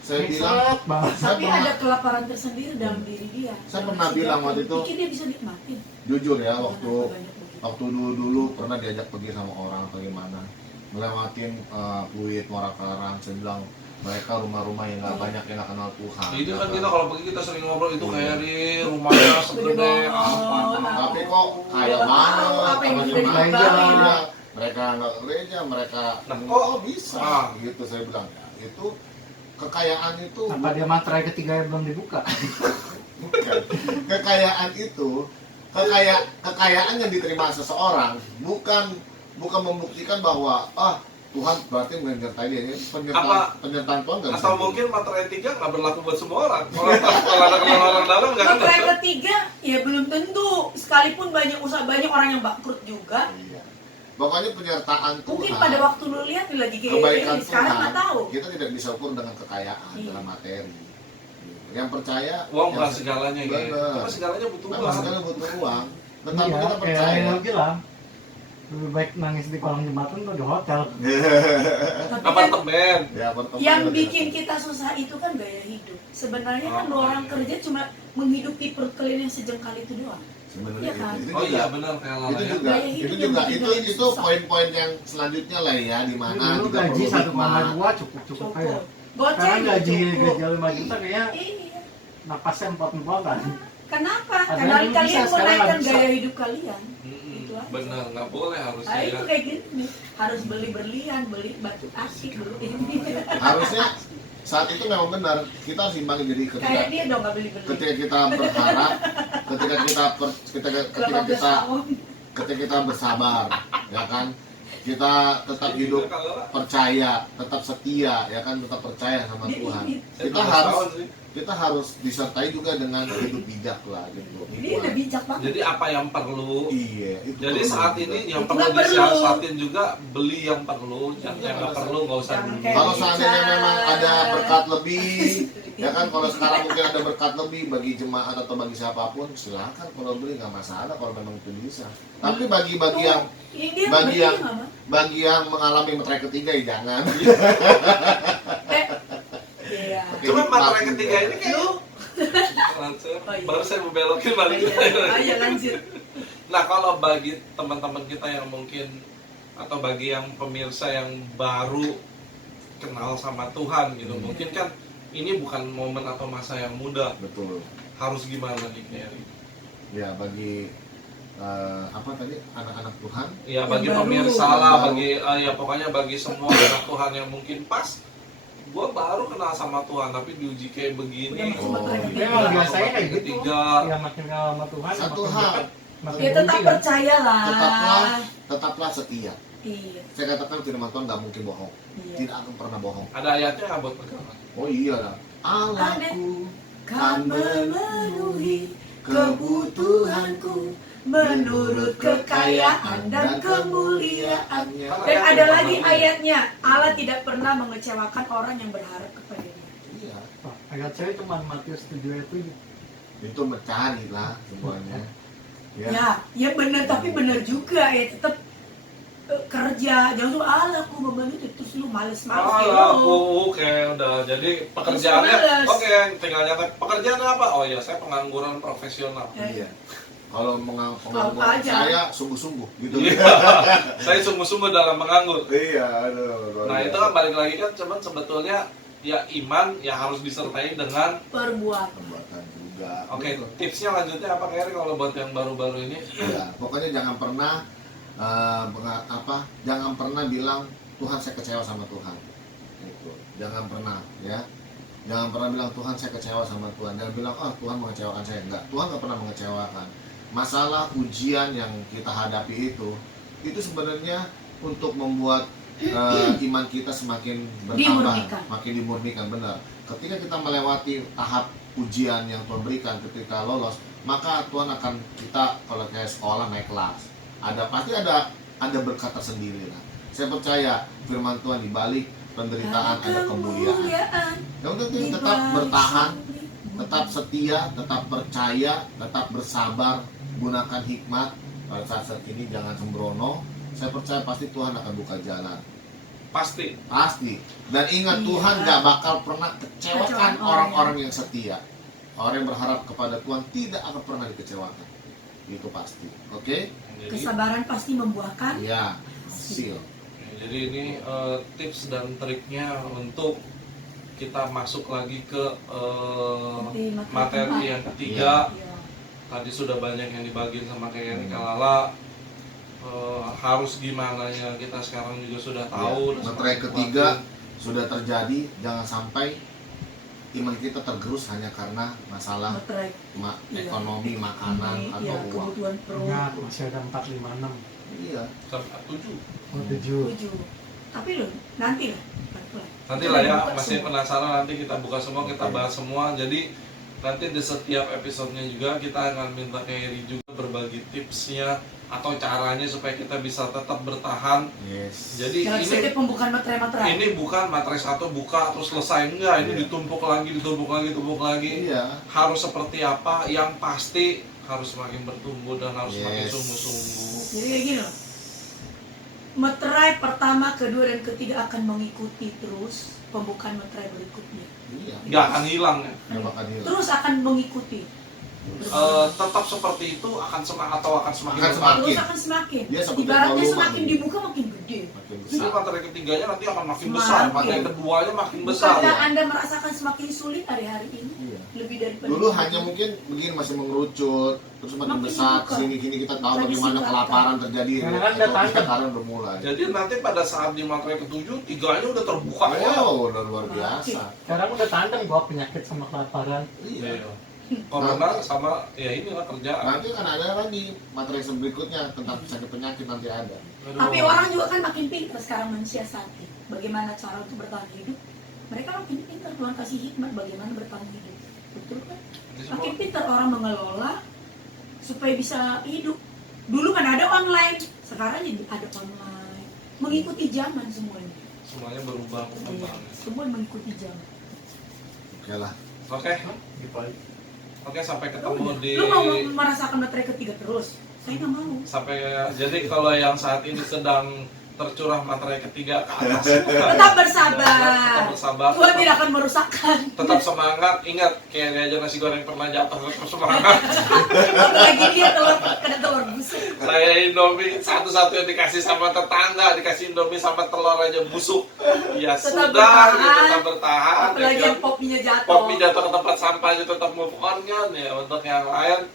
Saya bilang nyesek banget. Saya Tapi pernah- ada kelaparan tersendiri dalam diri dia. Saya Dalam pernah sejarah. bilang waktu itu- Pikir dia bisa nikmatin. jujur ya, Kenapa waktu banyak begitu? dulu pernah diajak pergi sama orang bagaimana ngelewatin Pluit, Muara Karang. Saya bilang mereka rumah-rumah yang nggak banyak yang nggak kenal Tuhan. Itu kan Ya kita kalau pergi kita sering ngobrol itu kayak di rumahnya segede apa. tapi kok kaya Udah banget, tahu apa yang orang sudah yang dilakukan. gereja, mereka nggak ke gereja, mereka Nah, kok bisa ah. gitu. Saya bilang ya, itu kekayaan itu Apa dia materai ketiga yang belum dibuka? bukan. Kekayaan itu kekayaan yang diterima seseorang bukan membuktikan bahwa Tuhan berarti menyertai dia. Ini penyertaan Tuhan nggak bisa Atau gitu. mungkin materai tiga nggak berlaku buat semua orang. Kalau ada kenal orang dalam nggak kenal. Materai ketiga ya belum tentu. Sekalipun banyak orang yang bangkrut juga. Iya. Pokoknya penyertaan Tuhan. Mungkin pada waktu lu lihat nih lagi kayak kebaikan gini, sekarang Tuhan nggak tahu. kita tidak bisa ukur dengan kekayaan Iya. dalam materi. Yang percaya Uang yang bukan segalanya gitu. Bener. Tapi segalanya butuh memang uang. sekali butuh uang, tetapi Iya, kita kayak percaya. yang bilang, lebih baik nangis di kolong jembatan atau di hotel. Tapi kan Apartemen. Ya, pertemuan yang kita bikin tidak- kita susah itu kan gaya hidup. Sebenarnya kan Oh, orang iya. kerja cuma menghidupi perut kalian yang sejengkal itu doang. sebenarnya Iya kan? itu Oh juga, iya benar kayak Lala itu ya. juga Gaya hidup itu yang juga bikin itu kalian itu susah. poin-poin yang selanjutnya lah ya, di mana Dulu juga gaji perlu 1,2 cukup Cukup. kayak. Goceng Sekarang juga gaji cukup. 5 juta kayaknya Iya. napasnya 4 kan. Kenapa? Ada Karena yang kalian bisa, mau sekarang naikkan nggak bisa. gaya hidup kalian. Mm-mm. Itu aja. Benar, nggak boleh harusnya Nah, ya. itu kayak gini, harus beli berlian, beli batu akik, beli ini. Harusnya saat itu memang benar, kita harus imbangi. Jadi ketika Kayak dia dong nggak beli berlian. ketika kita berharap, ketika kita 18 tahun. ketika kita bersabar, ya kan, kita tetap hidup percaya, tetap setia, ya kan, tetap percaya sama Tuhan. Kita harus disertai juga dengan hidup bijak lah gitu. Ini udah bijak banget. Jadi apa yang perlu? Iya. Itu Jadi perlu saat juga. ini yang Itu perlu nggak perlu. disiasatin juga, beli yang perlu, yang nggak perlu nggak usah Jangan dulu. kayak Kalau gitu. seandainya memang ada berkat lebih, ya kan, kalau sekarang mungkin ada berkat lebih bagi jemaat atau bagi siapapun, silakan kalau beli nggak masalah kalau memang itu bisa. Tapi bagi yang Ini dia bagi beli yang- nggak, Mas? bagi yang mengalami materai ketiga ya jangan. Iya. Cuma Hikmat materai juga. ketiga ini kayak Lu, baru saya mau belokin balik. ayo lanjut. Nah kalau bagi teman-teman kita yang mungkin atau bagi yang pemirsa yang baru kenal sama Tuhan gitu, mungkin kan ini bukan momen atau masa yang mudah. Betul. Harus gimana nih Kerry? Ya bagi apa tadi, anak-anak Tuhan, Ya Yang bagi baru. pemirsa Yang lah, baru. bagi ya pokoknya bagi semua anak Tuhan yang mungkin pas gue baru kenal sama Tuhan tapi diuji kayak begini. Udah masuk materai Oh, ketiga. Memang biasanya kayak gitu. Ketiga. Ya makin kenal sama Tuhan, satu makin hal, dekat, makin Ya tetap benci kan. percayalah. tetaplah setia. Iya. Saya katakan firman Tuhan nggak mungkin bohong, Iya. tidak akan pernah bohong. Ada ayatnya nggak buat pegangan? Oh iya lah. Allahku Kan memenuhi kebutuhanku menurut kekayaan dan kemuliaannya. Dan ada lagi ayatnya, Allah tidak pernah mengecewakan orang yang berharap kepadanya. Iya. Wah, ayat saya cuma Matius 7 ayat 7. Itu mencari lah semuanya. Ya benar, tapi benar juga ya, tetap kerja. Jangan lu Allah aku memenuhi terus lu males-males gitu. aku oke udah jadi pekerjaannya Males. oke tinggal nyatet pekerjaannya apa? Oh ya saya pengangguran profesional. Iya. Kalau Apa aja. saya sungguh-sungguh gitu. Iya. Saya sungguh-sungguh dalam menganggur. Iya, aduh. Nah itu kan balik lagi kan cuman sebetulnya ya iman ya harus disertai dengan Perbuatan. perbuatan juga. oke, Gitu. tipsnya lanjutnya apa Kerry kalau buat yang baru-baru ini? Ya, pokoknya jangan pernah jangan pernah bilang Tuhan saya kecewa sama Tuhan. Gitu. Jangan pernah ya. Jangan pernah bilang Tuhan saya kecewa sama Tuhan. Jangan bilang Tuhan mengecewakan saya. Enggak, Tuhan nggak pernah mengecewakan. Masalah ujian yang kita hadapi itu sebenarnya untuk membuat iman kita semakin bertambah, Dimurnikan. makin dimurnikan, benar. Ketika kita melewati tahap ujian yang Tuhan berikan, ketika lolos, maka Tuhan akan kita kalau kayak sekolah naik kelas. Pasti ada berkat tersendiri lah. Saya percaya firman Tuhan di balik penderitaan ada kemuliaan. Yang penting tetap bertahan, tetap setia, tetap percaya, tetap bersabar, gunakan hikmat. Pada saat ini jangan sembrono. Saya percaya pasti Tuhan akan buka jalan. Pasti. Dan ingat, Iya. Tuhan gak bakal pernah kecewakan Kecewakan orang-orang yang setia. Orang yang berharap kepada Tuhan tidak akan pernah dikecewakan. Itu pasti. Oke? Jadi, Kesabaran pasti membuahkan Ya, hasil. jadi ini tips dan triknya untuk kita masuk lagi ke materi yang ketiga. Iya. Tadi sudah banyak yang dibagiin sama Kerry Kalala. Harus gimana ya kita sekarang juga sudah tahu. Ya, materai ketiga sudah terjadi. Jangan sampai iman kita tergerus hanya karena masalah Materai. Iya. ekonomi, makanan, atau Iya, uang. kebutuhan perut. Enggak, masih ada 456. Iya. Sampai 7. Oh, 7. 7. Tapi loh, nanti lah. pelan-pelan. Nanti lah ya, Buka masih semua. penasaran nanti kita buka semua, kita bahas semua. Jadi nanti di setiap episodenya juga kita akan minta Kerry juga berbagi tipsnya atau caranya supaya kita bisa tetap bertahan. Yes. Jadi Dalam ini setiap pembukaan materai. ini bukan materi satu buka terus selesai, enggak, ini Iya. ditumpuk lagi. Iya. Harus seperti apa? Yang pasti harus semakin bertumbuh dan harus semakin Yes. sungguh-sungguh. Jadi kayak gini loh. Materai pertama, kedua, dan ketiga akan mengikuti terus pembukaan materai berikutnya. Iya. Nggak akan hilang ya. Nggak bakal hilang. Terus akan mengikuti. Tetap seperti itu akan semakin Akan besar. semakin. Terus akan semakin. Dia seperti Ibaratnya volume semakin ini. dibuka makin gede. Makin Jadi besar. materi ketiganya nanti akan makin Semakin. besar, materi keduanya makin besar. Bukankah ya. Anda merasakan semakin sulit hari-hari ini? Iya. lebih daripada Dulu hanya mungkin begini masih mengerucut, terus makin Makin besar dibuka. sini kini kita tahu Lagi bagaimana silakan. kelaparan terjadi. Karena kan udah Ekonomi tangkap. sekarang udah mulai. Jadi nanti pada saat di materai ke-7 tiganya udah terbuka ya. Wow, udah luar biasa. Sekarang udah tandem gua penyakit sama kelaparan. Iya. Iya. Corona sama ya inilah kerjaan. Nanti kan ada lagi materi berikutnya tentang penyakit nanti ada. Aduh. Tapi orang juga kan makin pintar sekarang mensiasati bagaimana cara untuk bertahan hidup. Mereka makin pintar, Tuhan kasih hikmat bagaimana bertahan hidup. Betul kan? Ini semua- Makin pintar orang mengelola supaya bisa hidup. Dulu kan ada online, sekarang jadi ada online. Mengikuti zaman semuanya. semuanya berubah. Semua mengikuti zaman. Oke lah. Oke. Oke, sampai ketemu di Lu mau merasakan materai ketiga terus? Saya nggak mau. sampai jadi kalau yang saat ini sedang tercurah materai ketiga ke atas. Tetap bersabar. Tetap bersabar. Tuhan tidak akan merusakkan. Tetap semangat, ingat kayak aja nasi goreng pernah jatuh, tetap semangat. Apalagi dia kena telur busuk. Saya Indomie satu-satu yang dikasih sama tetangga, dikasih Indomie sama telur aja busuk. Ya Tetap sudah, bertahan. ya, tetap bertahan. Apalagi Ya, yang popnya jatuh. Kopi jatuh ke tempat sampah itu tetap move on kan ya. Untuk yang lain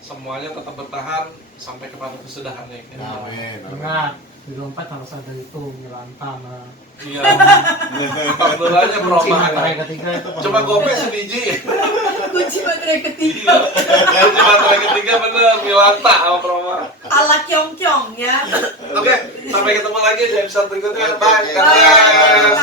semuanya tetap bertahan sampai kepada kesudahannya. Ya. Amin. Ingat, di dompet harus ada itu milanta sama Iya. Alhamdulillahnya kunci perumahan. materai ketiga itu. Coba gope sebiji. Kunci materai ketiga. Iya. Kunci materai ketiga bener Milanta sama perumahan. Ala kyong-kyong ya. Oke, sampai ketemu lagi di episode berikutnya. Bye. Bye. Guys.